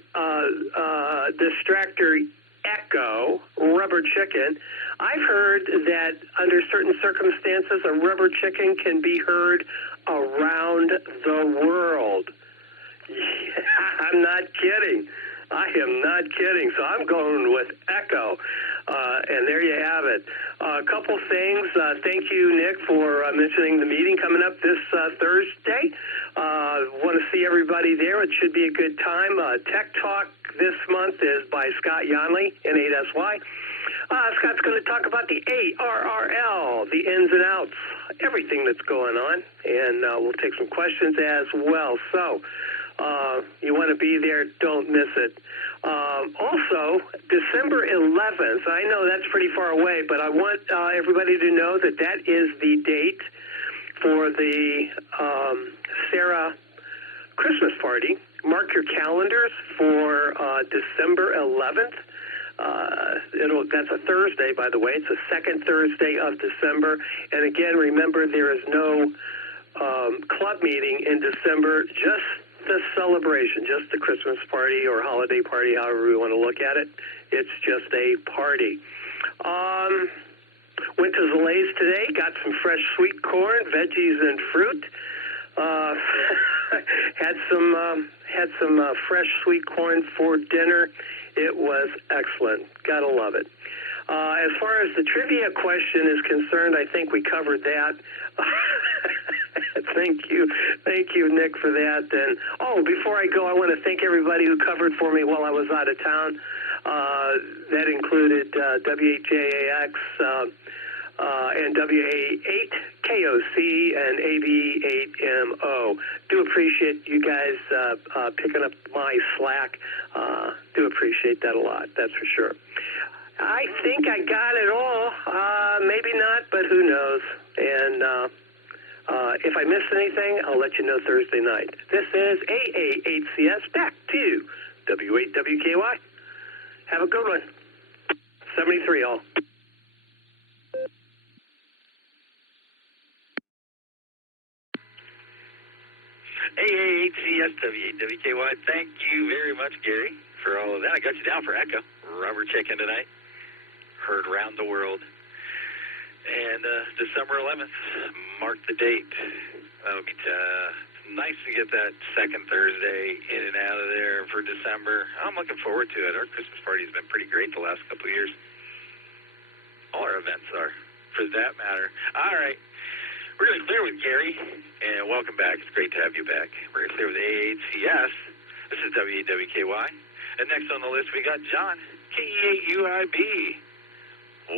Distractor Echo Rubber Chicken. I've heard that under certain circumstances, a rubber chicken can be heard around the world. Yeah, I'm not kidding. I am not kidding. So I'm going with Echo. And there you have it. A couple things. Thank you, Nick, for mentioning the meeting coming up this Thursday. Want to see everybody there. It should be a good time. Tech Talk this month is by Scott Yonley, N8SY. Scott's going to talk about the ARRL, the ins and outs, everything that's going on, and we'll take some questions as well. So you want to be there, don't miss it. Also, December 11th, I know that's pretty far away, but I want everybody to know that that is the date for the Sarah Christmas party. Mark your calendars for December 11th. That's a Thursday, by the way. It's the second Thursday of December. And again, remember, there is no club meeting in December, just the celebration, just the Christmas party or holiday party, however we want to look at it. It's just a party. Went to Zalays today, got some fresh sweet corn, veggies, and fruit. Had some fresh sweet corn for dinner. It was excellent. Gotta love it. As far as the trivia question is concerned, I think we covered that. Thank you, Nick, for that. And before I go, I want to thank everybody who covered for me while I was out of town. That included WHJAX and WA8 KOC and AB8MO. Do appreciate you guys picking up my slack. Do appreciate that a lot. That's for sure. I think I got it all. Maybe not, but who knows? And if I missed anything, I'll let you know Thursday night. This is AA8CS back to W8WKY. Have a good one. 73 all. AA8CS W8WKY. Thank you very much, Gary, for all of that. I got you down for Echo. Rubber chicken tonight. Heard around the world. And December 11th, mark the date. That'll be nice to get that second Thursday in and out of there for December. I'm looking forward to it. Our Christmas party has been pretty great the last couple of years. All our events are, for that matter. All right. We're going to clear with Gary, and welcome back. It's great to have you back. We're going to clear with AA8CS. This is W8WKY. And next on the list, we got John, KE8UIB.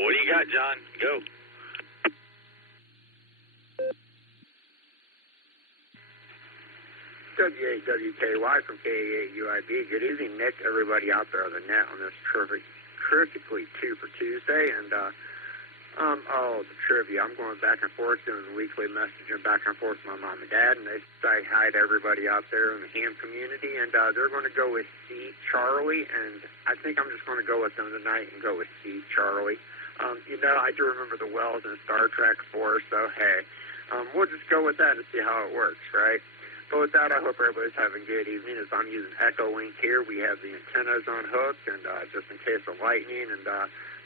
What do you got, John? Go. W8WKY from KE8UIB. Good evening, Nick, everybody out there on the net on this terrifically 2 for Tuesday. And, the trivia. I'm going back and forth doing the weekly messaging back and forth with my mom and dad, and they say hi to everybody out there in the ham community, and they're going to go with C. Charlie, and I think I'm just going to go with them tonight and go with C. Charlie. I do remember the Wells in Star Trek 4, so hey, we'll just go with that and see how it works, right? But with that, I hope everybody's having a good evening. As I'm using Echolink here, we have the antennas on hook, and just in case of lightning, and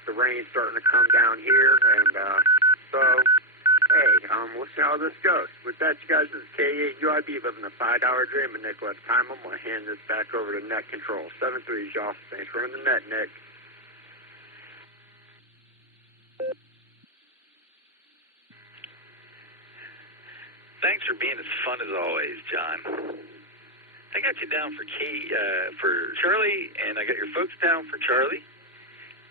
the rain's starting to come down here, and so, hey, we'll see how this goes. With that, you guys, this is KE8UIB living the $5 dream, and Nick, let's time. I'm going to hand this back over to Net Control. 7-3, y'all. Thanks for running the net, Nick. Thanks for being as fun as always, John. I got you down for for Charlie, and I got your folks down for Charlie.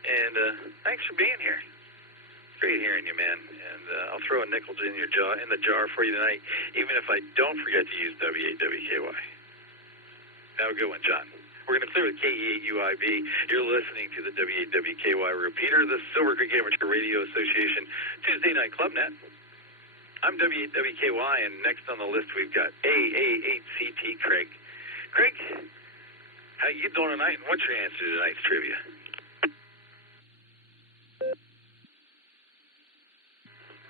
And thanks for being here. Great hearing you, man. And I'll throw a nickel in the jar for you tonight, even if I don't forget to use W8WKY. Have a good one, John. We're going to clear with KE8UIB. You're listening to the W8WKY repeater, the Silvercreek Amateur Radio Association Tuesday Night Club Net. I'm W8WKY, and next on the list we've got AA8CT Craig. Craig, how you doing tonight, and what's your answer to tonight's trivia?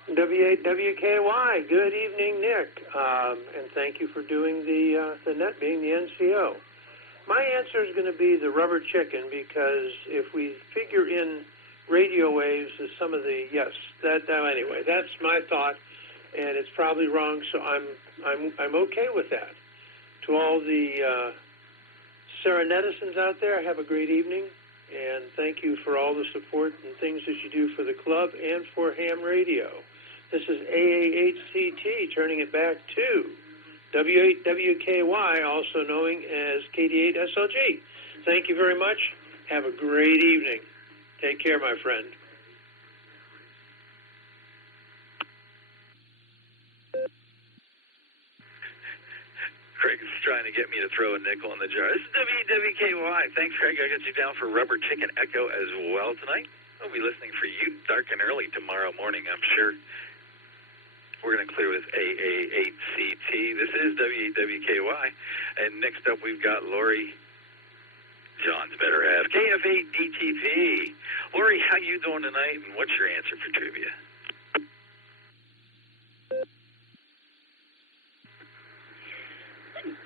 W8WKY, good evening, Nick, and thank you for doing the net being the NCO. My answer is going to be the rubber chicken, because if we figure in radio waves as some of the, anyway, that's my thought, and it's probably wrong, so I'm okay with that. To all the Serenetisons out there, have a great evening, and thank you for all the support and things that you do for the club and for ham radio. This is AAHCT, turning it back to W8WKY, also known as KD8SLG. Thank you very much. Have a great evening. Take care, my friend. Craig's trying to get me to throw a nickel in the jar. This is WWKY. Thanks, Craig. I got you down for Rubber Chicken Echo as well tonight. I'll be listening for you dark and early tomorrow morning, I'm sure. We're going to clear with AA8CT. This is WWKY. And next up, we've got Lori, John's better half, KF8DTP. Lori, how you doing tonight, and what's your answer for trivia?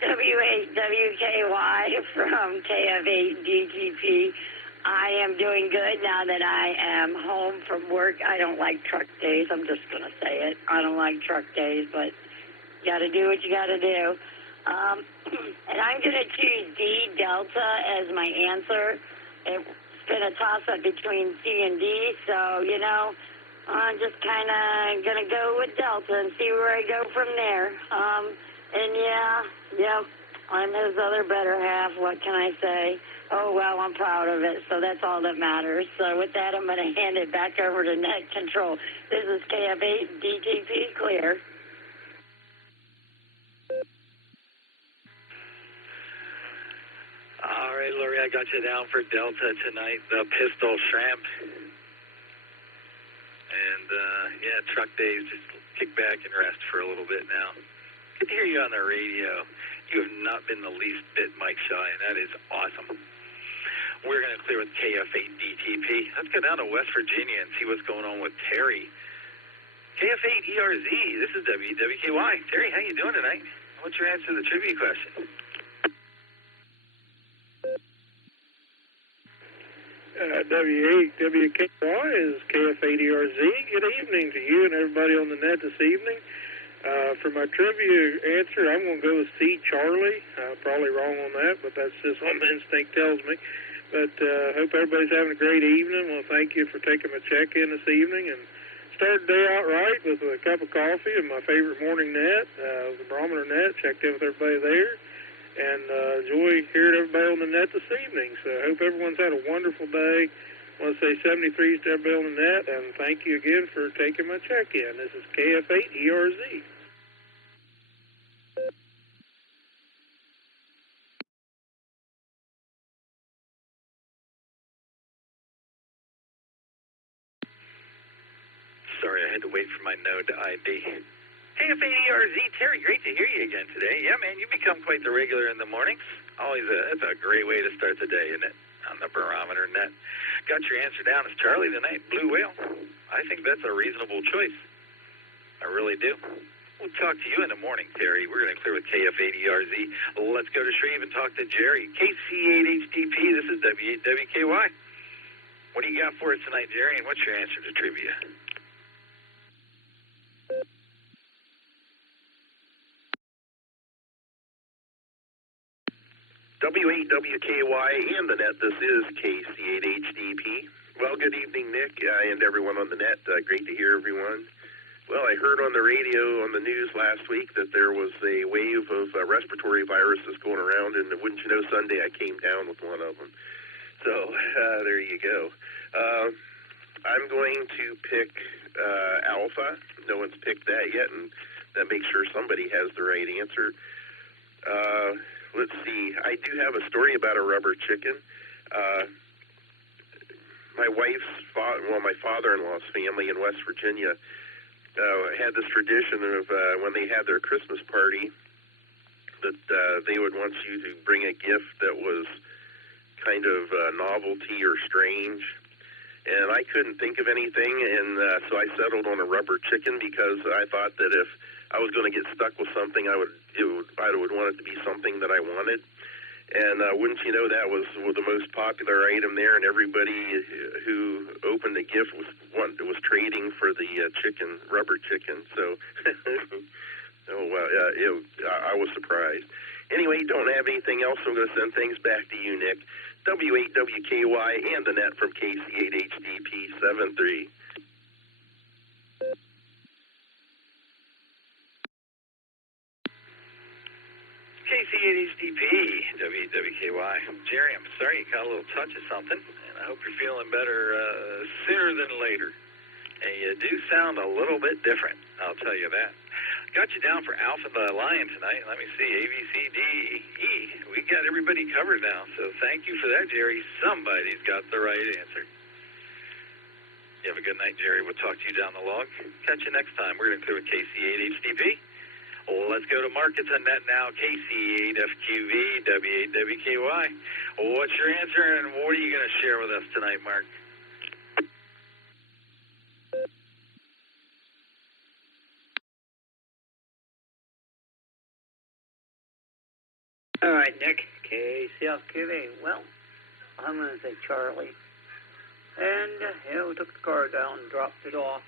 W8WKY from KF8DTP. I am doing good now that I am home from work. I don't like truck days. I'm just going to say it. I don't like truck days, but you got to do what you got to do. And I'm going to choose D, Delta, as my answer. It's been a toss-up between C and D, so, you know, I'm just kind of going to go with Delta and see where I go from there. And, I'm his other better half. What can I say? Oh, well, I'm proud of it, so that's all that matters. So with that, I'm going to hand it back over to Net Control. This is KF8DTP clear. All right, Lori, I got you down for Delta tonight, the Pistol Shrimp. And, truck days, just kick back and rest for a little bit now. Good to hear you on the radio. You have not been the least bit Mike shy, and that is awesome. We're going to clear with KF8DTP. Let's go down to West Virginia and see what's going on with Terry. KF8ERZ, this is WWKY. Terry, how you doing tonight? What's your answer to the trivia question? W8WKY is KF8ERZ. Good evening to you and everybody on the net this evening. For my trivia answer, I'm going to go with C, Charlie. Probably wrong on that, but that's just what my instinct tells me. But hope everybody's having a great evening. Well, thank you for taking my check-in this evening. And started the day out right with a cup of coffee and my favorite morning net, the Barometer net. Checked in with everybody there. And enjoy hearing everybody on the net this evening. So I hope everyone's had a wonderful day. I want to say 73s to everybody on the net, and thank you again for taking my check-in. This is KF8ERZ. Sorry, I had to wait for my node to ID. KF8ERZ, Terry, great to hear you again today. Yeah, man, you become quite the regular in the mornings. Always that's a great way to start the day, isn't it? On the Barometer net. Got your answer down as Charlie tonight, Blue Whale. I think that's a reasonable choice. I really do. We'll talk to you in the morning, Terry. We're going to clear with KF8ERZ. Let's go to Shreve and talk to Jerry. KC8HDP, this is W8WKY. What do you got for us tonight, Jerry, and what's your answer to trivia? W8WKY and the net, this is KC8HDP. Well, good evening, Nick, and everyone on the net. Great to hear everyone. Well, I heard on the radio, on the news last week, that there was a wave of respiratory viruses going around, and wouldn't you know, Sunday I came down with one of them. So, there you go. I'm going to pick Alpha. No one's picked that yet, and that makes sure somebody has the right answer. Let's see. I do have a story about a rubber chicken. My my father-in-law's family in West Virginia had this tradition of when they had their Christmas party that they would want you to bring a gift that was kind of novelty or strange. and I couldn't think of anything, and so I settled on a rubber chicken because I thought that if I was going to get stuck with something, I would want it to be something that I wanted. And wouldn't you know, that was the most popular item there, and everybody who opened the gift was trading for the rubber chicken. So, I was surprised. Anyway, don't have anything else, so I'm going to send things back to you, Nick. W8WKY and the net from KC8HDP 73. KC8HDP, WWKY. Jerry, I'm sorry you got a little touch of something, and I hope you're feeling better sooner than later. And you do sound a little bit different, I'll tell you that. Got you down for Alpha the Lion tonight. Let me see, A, B, C, D, E. We got everybody covered now, so thank you for that, Jerry. Somebody's got the right answer. You have a good night, Jerry. We'll talk to you down the log. Catch you next time. We're going to clear with KC8HDP. Let's go to markets on net now. KC8FQV, W8WKY. What's your answer, and what are you going to share with us tonight, Mark? All right, Nick, KCFQV. Well, I'm going to say Charlie. And, we took the car down and dropped it off.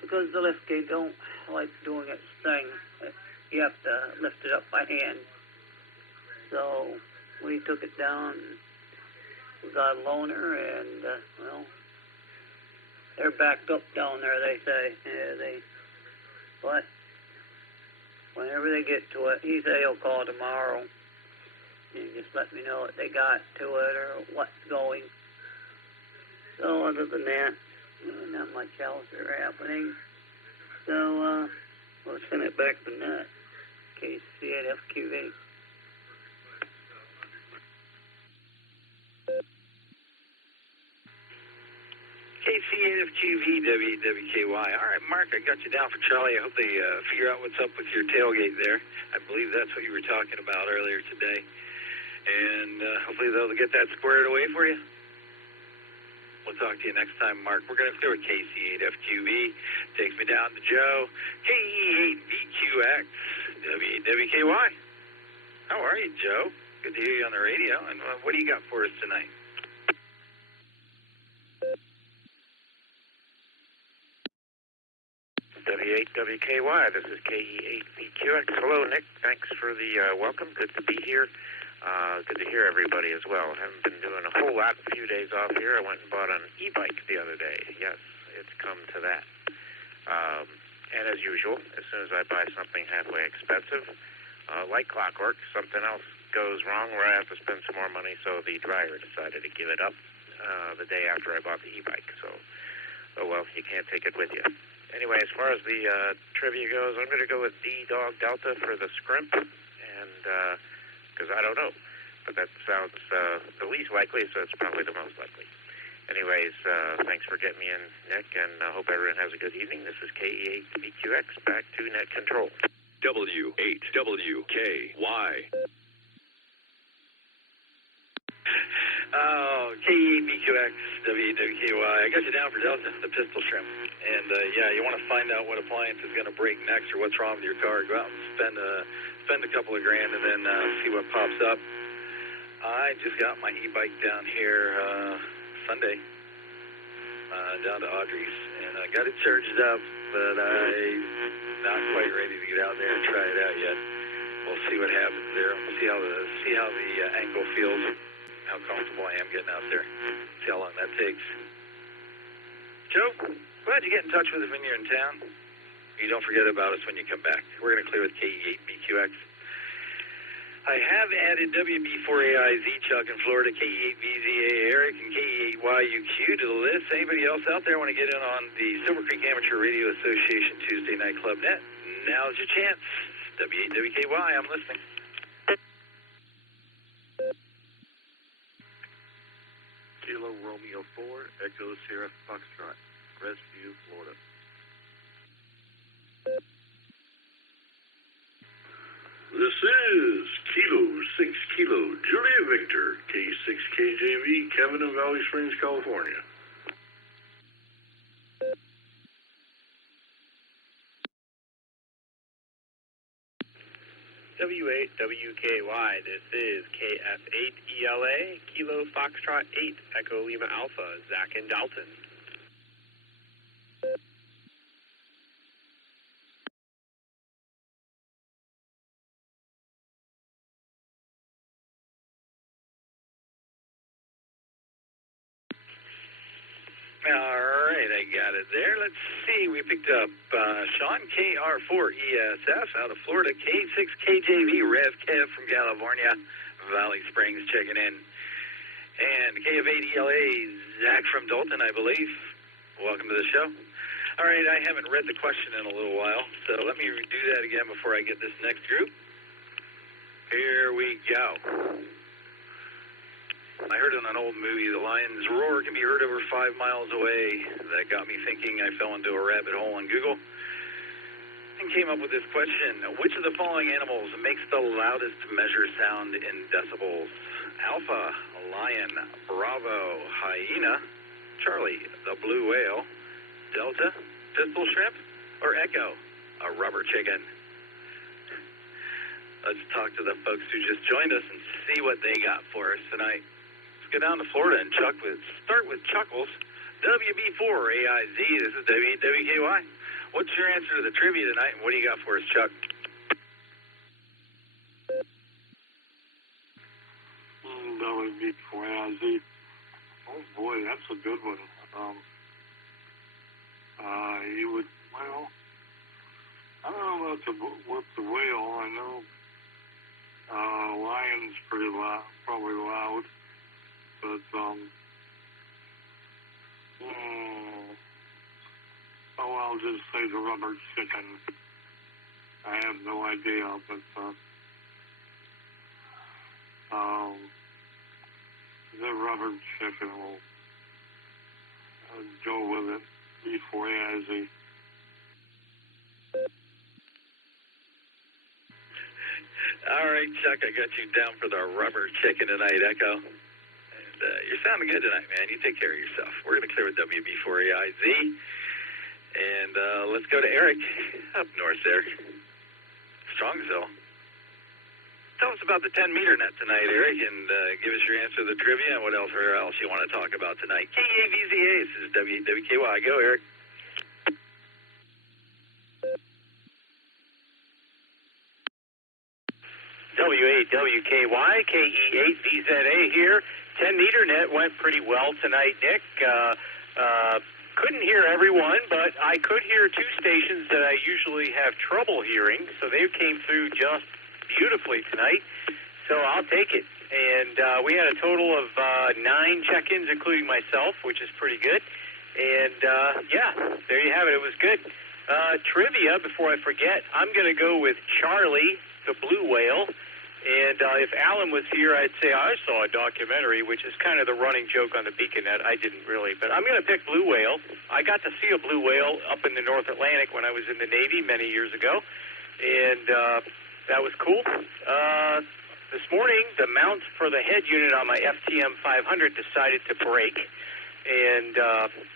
Because the liftgate don't like doing its thing. You have to lift it up by hand. So, we took it down. We got a loaner, and, they're backed up down there, they say. But whenever they get to it, he said he'll call tomorrow and just let me know what they got to it or what's going. So other than that, not much else is happening. So we'll send it back to net. KC8FQV. KC8FQV, WWKY. All right, Mark, I got you down for Charlie. I hope they figure out what's up with your tailgate there. I believe that's what you were talking about earlier today. And hopefully they'll get that squared away for you. We'll talk to you next time, Mark. We're going to clear with KC8FQV. Takes me down to Joe. KE8VQX, W8WKY. How are you, Joe? Good to hear you on the radio. And what do you got for us tonight? W8WKY, this is KE8VQX. Hello, Nick. Thanks for the welcome. Good to be here. Good to hear everybody as well. Haven't been doing a whole lot. A few days off here. I went and bought an e-bike the other day. Yes, it's come to that. And as usual, as soon as I buy something halfway expensive, like clockwork, something else goes wrong where I have to spend some more money, so the dryer decided to give it up the day after I bought the e-bike. So, oh well, you can't take it with you. Anyway, as far as the trivia goes, I'm going to go with D-Dog Delta for the scrimp, and because I don't know, but that sounds the least likely, so it's probably the most likely. Anyways, thanks for getting me in, Nick, and I hope everyone has a good evening. This is KE8VQX, back to net control. W8WKY. Oh, KE8VQX, W8WKY. I got you down for Delta, the pistol shrimp. And, you want to find out what appliance is going to break next or what's wrong with your car. Go out and spend a couple of grand and then see what pops up. I just got my e-bike down here Sunday, down to Audrey's, and I got it charged up, but I'm not quite ready to get out there and try it out yet. We'll see what happens there. We'll see how the ankle feels, how comfortable I am getting out there, see how long that takes. Joe, glad you get in touch with us when you're in town. You don't forget about us when you come back. We're going to clear with KE8VQX. I have added WB4AI Z-Chuck in Florida, KE8VZA Eric, and KE8YUQ to the list. Anybody else out there want to get in on the Silvercreek Amateur Radio Association Tuesday Night Club Net? Now's your chance. W8WKY, I'm listening. Kilo Romeo 4, Echo Sierra Foxtrot, Crestview, Florida. This is Kilo 6 Kilo Juliet Victor, K6KJV, Kevin in Valley Springs, California. W8WKY, this is KF8ELA, Kilo Foxtrot 8, Echo Lima Alpha, Zach and Dalton. All right, I got it there. Let's see. We picked up Sean KR4ESS out of Florida, K6KJV, Rev Kev from California, Valley Springs checking in, and KF8ELA, Zach from Dalton, I believe. Welcome to the show. All right, I haven't read the question in a little while, so let me do that again before I get this next group. Here we go. I heard in an old movie, the lion's roar can be heard over 5 miles away. That got me thinking. I fell into a rabbit hole on Google and came up with this question. Which of the following animals makes the loudest measure sound in decibels? Alpha, lion, Bravo, hyena, Charlie, the blue whale, Delta, pistol shrimp, or Echo, a rubber chicken? Let's talk to the folks who just joined us and see what they got for us tonight. Go down to Florida and start with Chuckles. WB4AIZ, this is WKY. What's your answer to the trivia tonight, and what do you got for us, Chuck? WB4AIZ. Oh boy, that's a good one. You would, well, I don't know about the whale. I know lion's pretty loud, probably loud. But, I'll just say the rubber chicken. I have no idea, but, the rubber chicken will go with it before AIZ. All right, Chuck, I got you down for the rubber chicken tonight, Echo. You're sounding good tonight, man. You take care of yourself. We're going to clear with WB4AIZ. And let's go to Eric up north there. Strongsville. Tell us about the 10-meter net tonight, Eric, and give us your answer to the trivia and what else you want to talk about tonight. KAVZA, this is WKY. Go, Eric. W8WKY, KE8VZA here. 10-meter net went pretty well tonight, Nick. Couldn't hear everyone, but I could hear two stations that I usually have trouble hearing, so they came through just beautifully tonight, so I'll take it. And we had a total of 9 check-ins, including myself, which is pretty good. And, yeah, there you have it. It was good. Trivia, before I forget, I'm going to go with Charlie, the blue whale. And if Alan was here, I'd say I saw a documentary, which is kind of the running joke on the Beaconnet. I didn't really, but I'm going to pick blue whale. I got to see a blue whale up in the North Atlantic when I was in the Navy many years ago, and that was cool. This morning, the mount for the head unit on my FTM 500 decided to break. And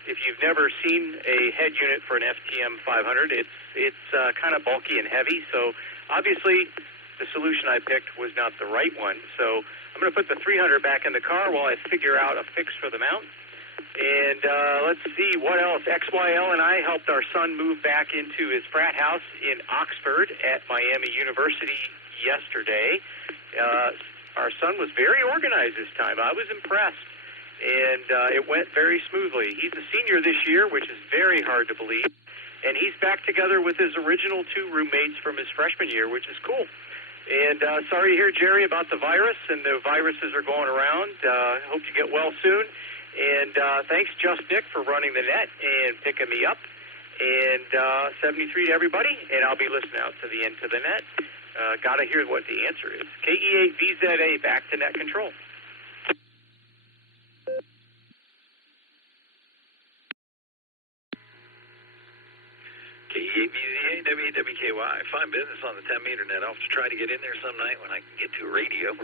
if you've never seen a head unit for an FTM 500, it's kind of bulky and heavy, so obviously the solution I picked was not the right one. So I'm going to put the 300 back in the car while I figure out a fix for the mount. And let's see, what else? XYL and I helped our son move back into his frat house in Oxford at Miami University yesterday. Our son was very organized this time. I was impressed. And it went very smoothly. He's a senior this year, which is very hard to believe. And he's back together with his original 2 roommates from his freshman year, which is cool. And sorry to hear, Jerry, about the virus, and the viruses are going around. Hope you get well soon. And thanks, Just Nick, for running the net and picking me up. And 73 to everybody, and I'll be listening out to the end to the net. Got to hear what the answer is. KE8VZA, back to net control. KE8VZA, WKY, WDWKY. Fine business on the 10-meter net. I'll have to try to get in there some night when I can get to a radio.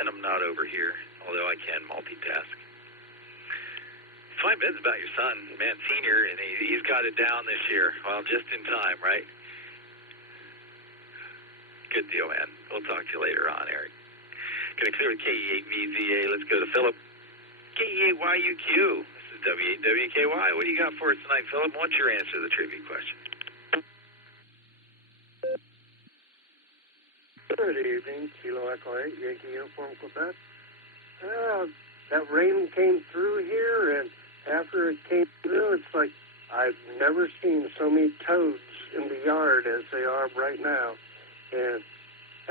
And I'm not over here, although I can multitask. Fine business about your son, man, senior, and he's got it down this year. Well, just in time, right? Good deal, man. We'll talk to you later on, Eric. Going to clear with KE8VZA. Let's go to Philip. KE8YUQ. This is W8WKY. What do you got for us tonight, Philip? What's your answer to the trivia question? Good evening, Kilo Echo 8, Yankee Uniform, Quebec. That rain came through here, and after it came through, it's like I've never seen so many toads in the yard as they are right now. And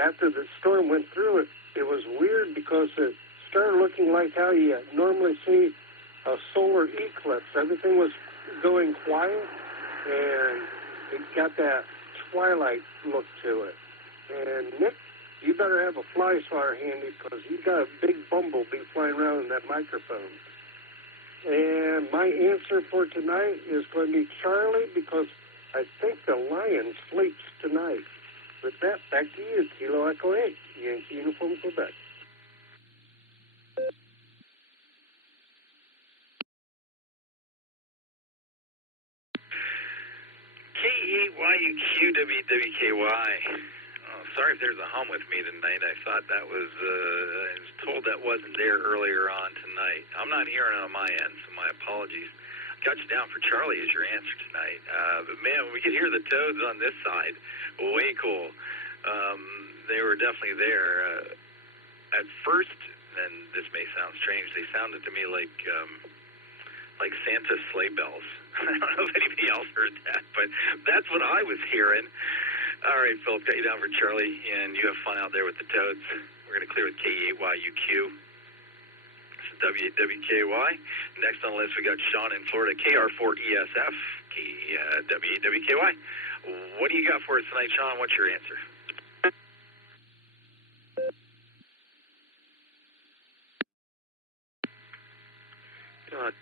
after the storm went through, it was weird because it started looking like how you normally see a solar eclipse. Everything was going quiet, and it got that twilight look to it. And Nick, you better have a fly swatter handy because you got a big bumblebee flying around in that microphone. And my answer for tonight is going to be Charlie because I think the lion sleeps tonight. With that, back to you, Kilo Echo 8, Yankee Uniform, Quebec. KE8YUQWWKY. Sorry if there's a hum with me tonight. I thought that was, I was told that wasn't there earlier on tonight. I'm not hearing it on my end, so my apologies. Got you down for Charlie as your answer tonight. But man, we could hear the toads on this side. Way cool. They were definitely there. At first, and this may sound strange, they sounded to me like Santa's sleigh bells. I don't know if anybody else heard that, but that's what I was hearing. All right, Philip, got you down for Charlie, and you have fun out there with the toads. We're going to clear with KE8YUQ. This is W8WKY. Next on the list, we got Sean in Florida, KR4ESF, W8WKY. What do you got for us tonight, Sean? What's your answer?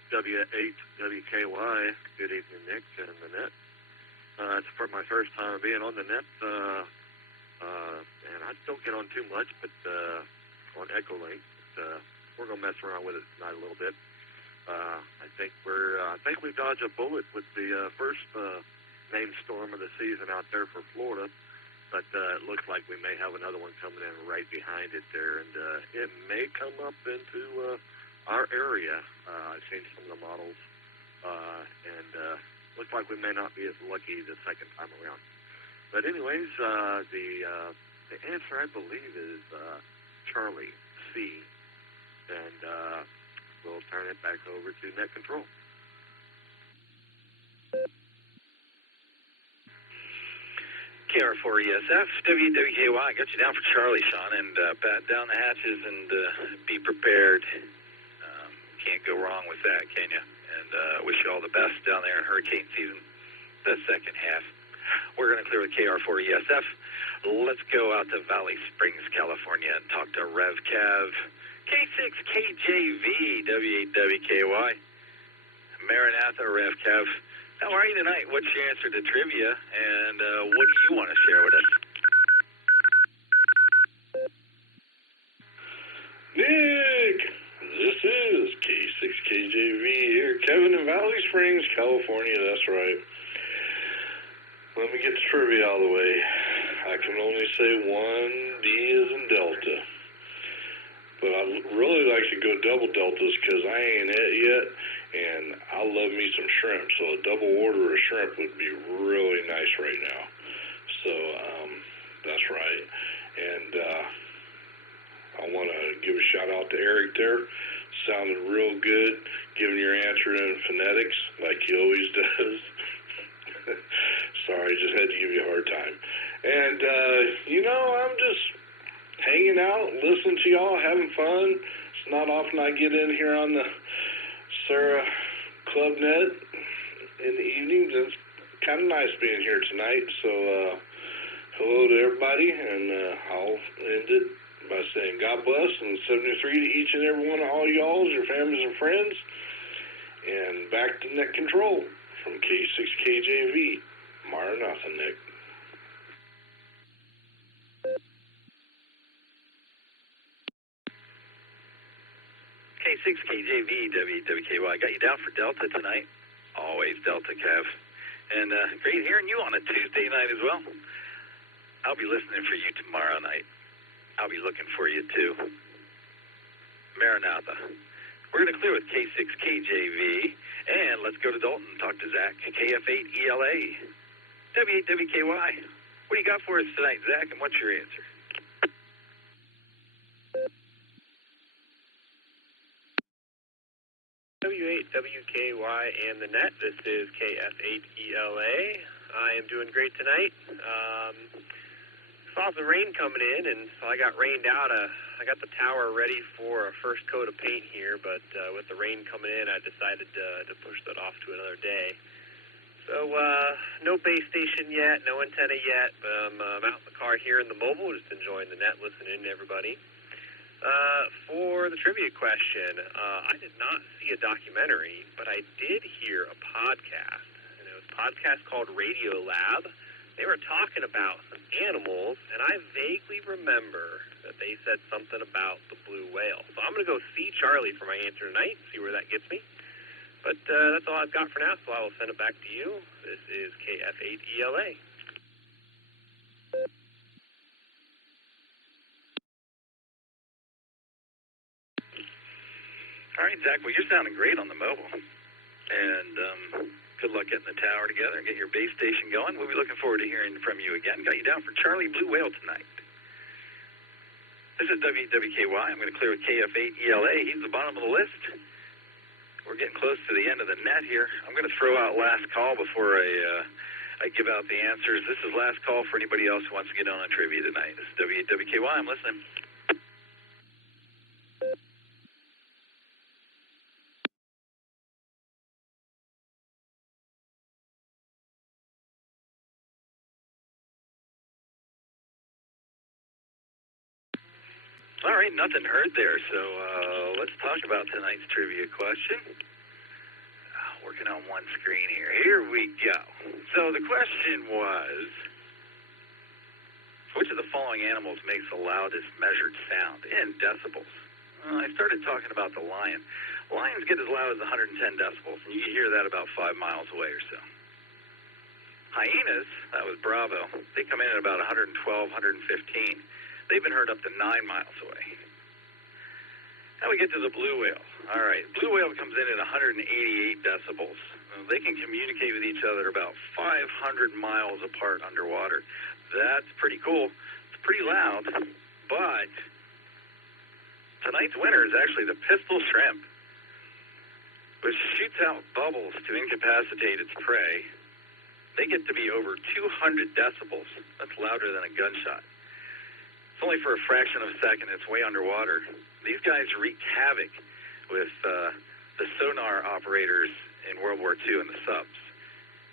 W8WKY. Good evening, Nick, and the net. It's for my first time being on the net, and I don't get on too much, but on Echolink, we're gonna mess around with it tonight a little bit. I think we dodged a bullet with the first named storm of the season out there for Florida, but it looks like we may have another one coming in right behind it there, and it may come up into our area. I've seen some of the models, and looks like we may not be as lucky the second time around. But anyways, the answer, I believe, is Charlie C. And we'll turn it back over to Net Control. KR4ESF, WWKY, got you down for Charlie, Sean, and bat down the hatches and be prepared. Can't go wrong with that, can you? And wish you all the best down there in hurricane season, the second half. We're going to clear with KR4ESF. Let's go out to Valley Springs, California, and talk to RevCav. K6KJV, W8WKY. Maranatha, RevCav. How are you tonight? What's your answer to trivia, and what do you want to share with us? Nick, this is K6KJV here, Kevin in Valley Springs, California. That's right. Let me get the trivia out of the way. I can only say 1D is in Delta. But I'd really like to go double deltas because I ain't it yet, and I love me some shrimp. So a double order of shrimp would be really nice right now. So that's right. And I want to give a shout out to Eric there. Sounded real good, giving your answer in phonetics like he always does. Sorry, just had to give you a hard time. And, I'm just hanging out, listening to y'all, having fun. It's not often I get in here on the Sarah Club Net in the evenings. It's kind of nice being here tonight. So, hello to everybody, and I'll end it by saying God bless and 73 to each and every one of all y'all, your families and friends. And back to Net Control from K6KJV. Maranatha, Nick. K6KJV, WKY. Got you down for Delta tonight. Always Delta, Kev. And great hearing you on a Tuesday night as well. I'll be listening for you tomorrow night. I'll be looking for you, too. Maranatha. We're going to clear with K6KJV, and let's go to Dalton and talk to Zach, KF8ELA. W8WKY. What do you got for us tonight, Zach, and what's your answer? W8WKY and the net. This is KF8ELA. I am doing great tonight. Saw some rain coming in, and so I got rained out. I got the tower ready for a first coat of paint here, but with the rain coming in, I decided to push that off to another day. So no base station yet, no antenna yet, but I'm out in the car here in the mobile, just enjoying the net, listening to everybody. For the trivia question, I did not see a documentary, but I did hear a podcast, and it was a podcast called Radio Lab. They were talking about some animals, and I vaguely remember that they said something about the blue whale. So I'm going to go see Charlie for my answer tonight, see where that gets me. But that's all I've got for now, so I will send it back to you. This is KF8ELA. All right, Zach, well, you're sounding great on the mobile. And good luck getting the tower together and get your base station going. We'll be looking forward to hearing from you again. Got you down for Charlie Blue Whale tonight. This is WWKY. I'm going to clear with KF8ELA. He's the bottom of the list. We're getting close to the end of the net here. I'm going to throw out last call before I give out the answers. This is last call for anybody else who wants to get on a trivia tonight. This is WWKY. I'm listening. All right, nothing heard there, so let's talk about tonight's trivia question. Working on one screen here. Here we go. So the question was, which of the following animals makes the loudest measured sound in decibels? I started talking about the lion. Lions get as loud as 110 decibels, and you hear that about 5 miles away or so. Hyenas, that was Bravo, they come in at about 112, 115. They've been heard up to 9 miles away. Now we get to the blue whale. All right, blue whale comes in at 188 decibels. They can communicate with each other about 500 miles apart underwater. That's pretty cool. It's pretty loud, but tonight's winner is actually the pistol shrimp, which shoots out bubbles to incapacitate its prey. They get to be over 200 decibels. That's louder than a gunshot. It's only for a fraction of a second. It's way underwater. These guys wreaked havoc with the sonar operators in World War II and the subs,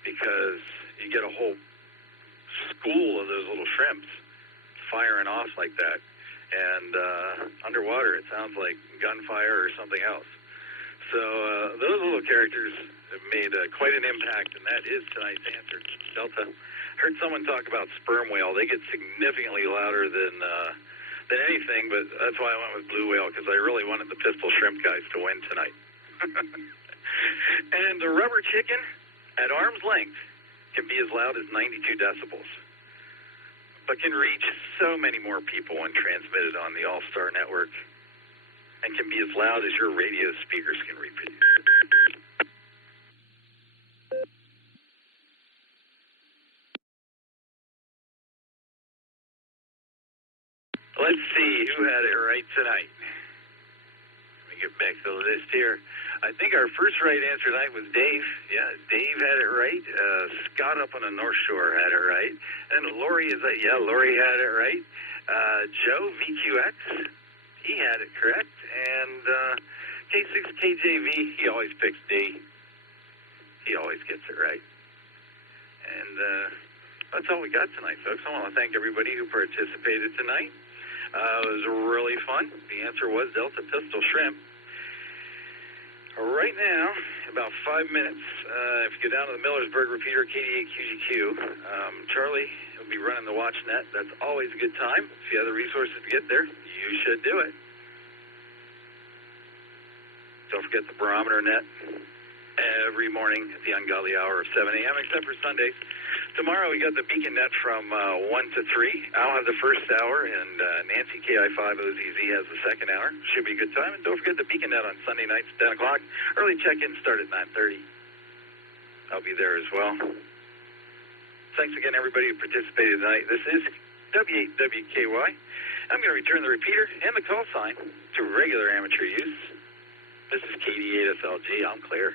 because you get a whole school of those little shrimps firing off like that. And underwater, it sounds like gunfire or something else. So those little characters have made quite an impact, and that is tonight's answer. Delta. Heard someone talk about sperm whale. They get significantly louder than anything, but that's why I went with blue whale, because I really wanted the pistol shrimp guys to win tonight. And the rubber chicken, at arm's length, can be as loud as 92 decibels, but can reach so many more people when transmitted on the Allstar network, and can be as loud as your radio speakers can reproduce. Let's see who had it right tonight. Let me get back to the list here. I think our first right answer tonight was Dave. Yeah, Dave had it right. Scott up on the North Shore had it right. And Lori is like, yeah, Lori had it right. Joe, VQX, he had it correct. And K6KJV, he always picks D. He always gets it right. And that's all we got tonight, folks. I want to thank everybody who participated tonight. It was really fun. The answer was Delta Pistol Shrimp. Right now, about 5 minutes. If you go down to the Millersburg repeater, KD8QGQ, Charlie will be running the WatchNet. That's always a good time. If you have the resources to get there, you should do it. Don't forget the barometer net every morning at the ungodly hour of 7 a.m., except for Sundays. Tomorrow we got the beacon net from 1 to 3. I'll have the first hour, and Nancy KI5OZZ has the second hour. Should be a good time. And don't forget the beacon net on Sunday nights at 10 o'clock. Early check-in start at 9:30. I'll be there as well. Thanks again, everybody who participated tonight. This is W8WKY. I'm going to return the repeater and the call sign to regular amateur use. This is KD8SLG. I'm clear.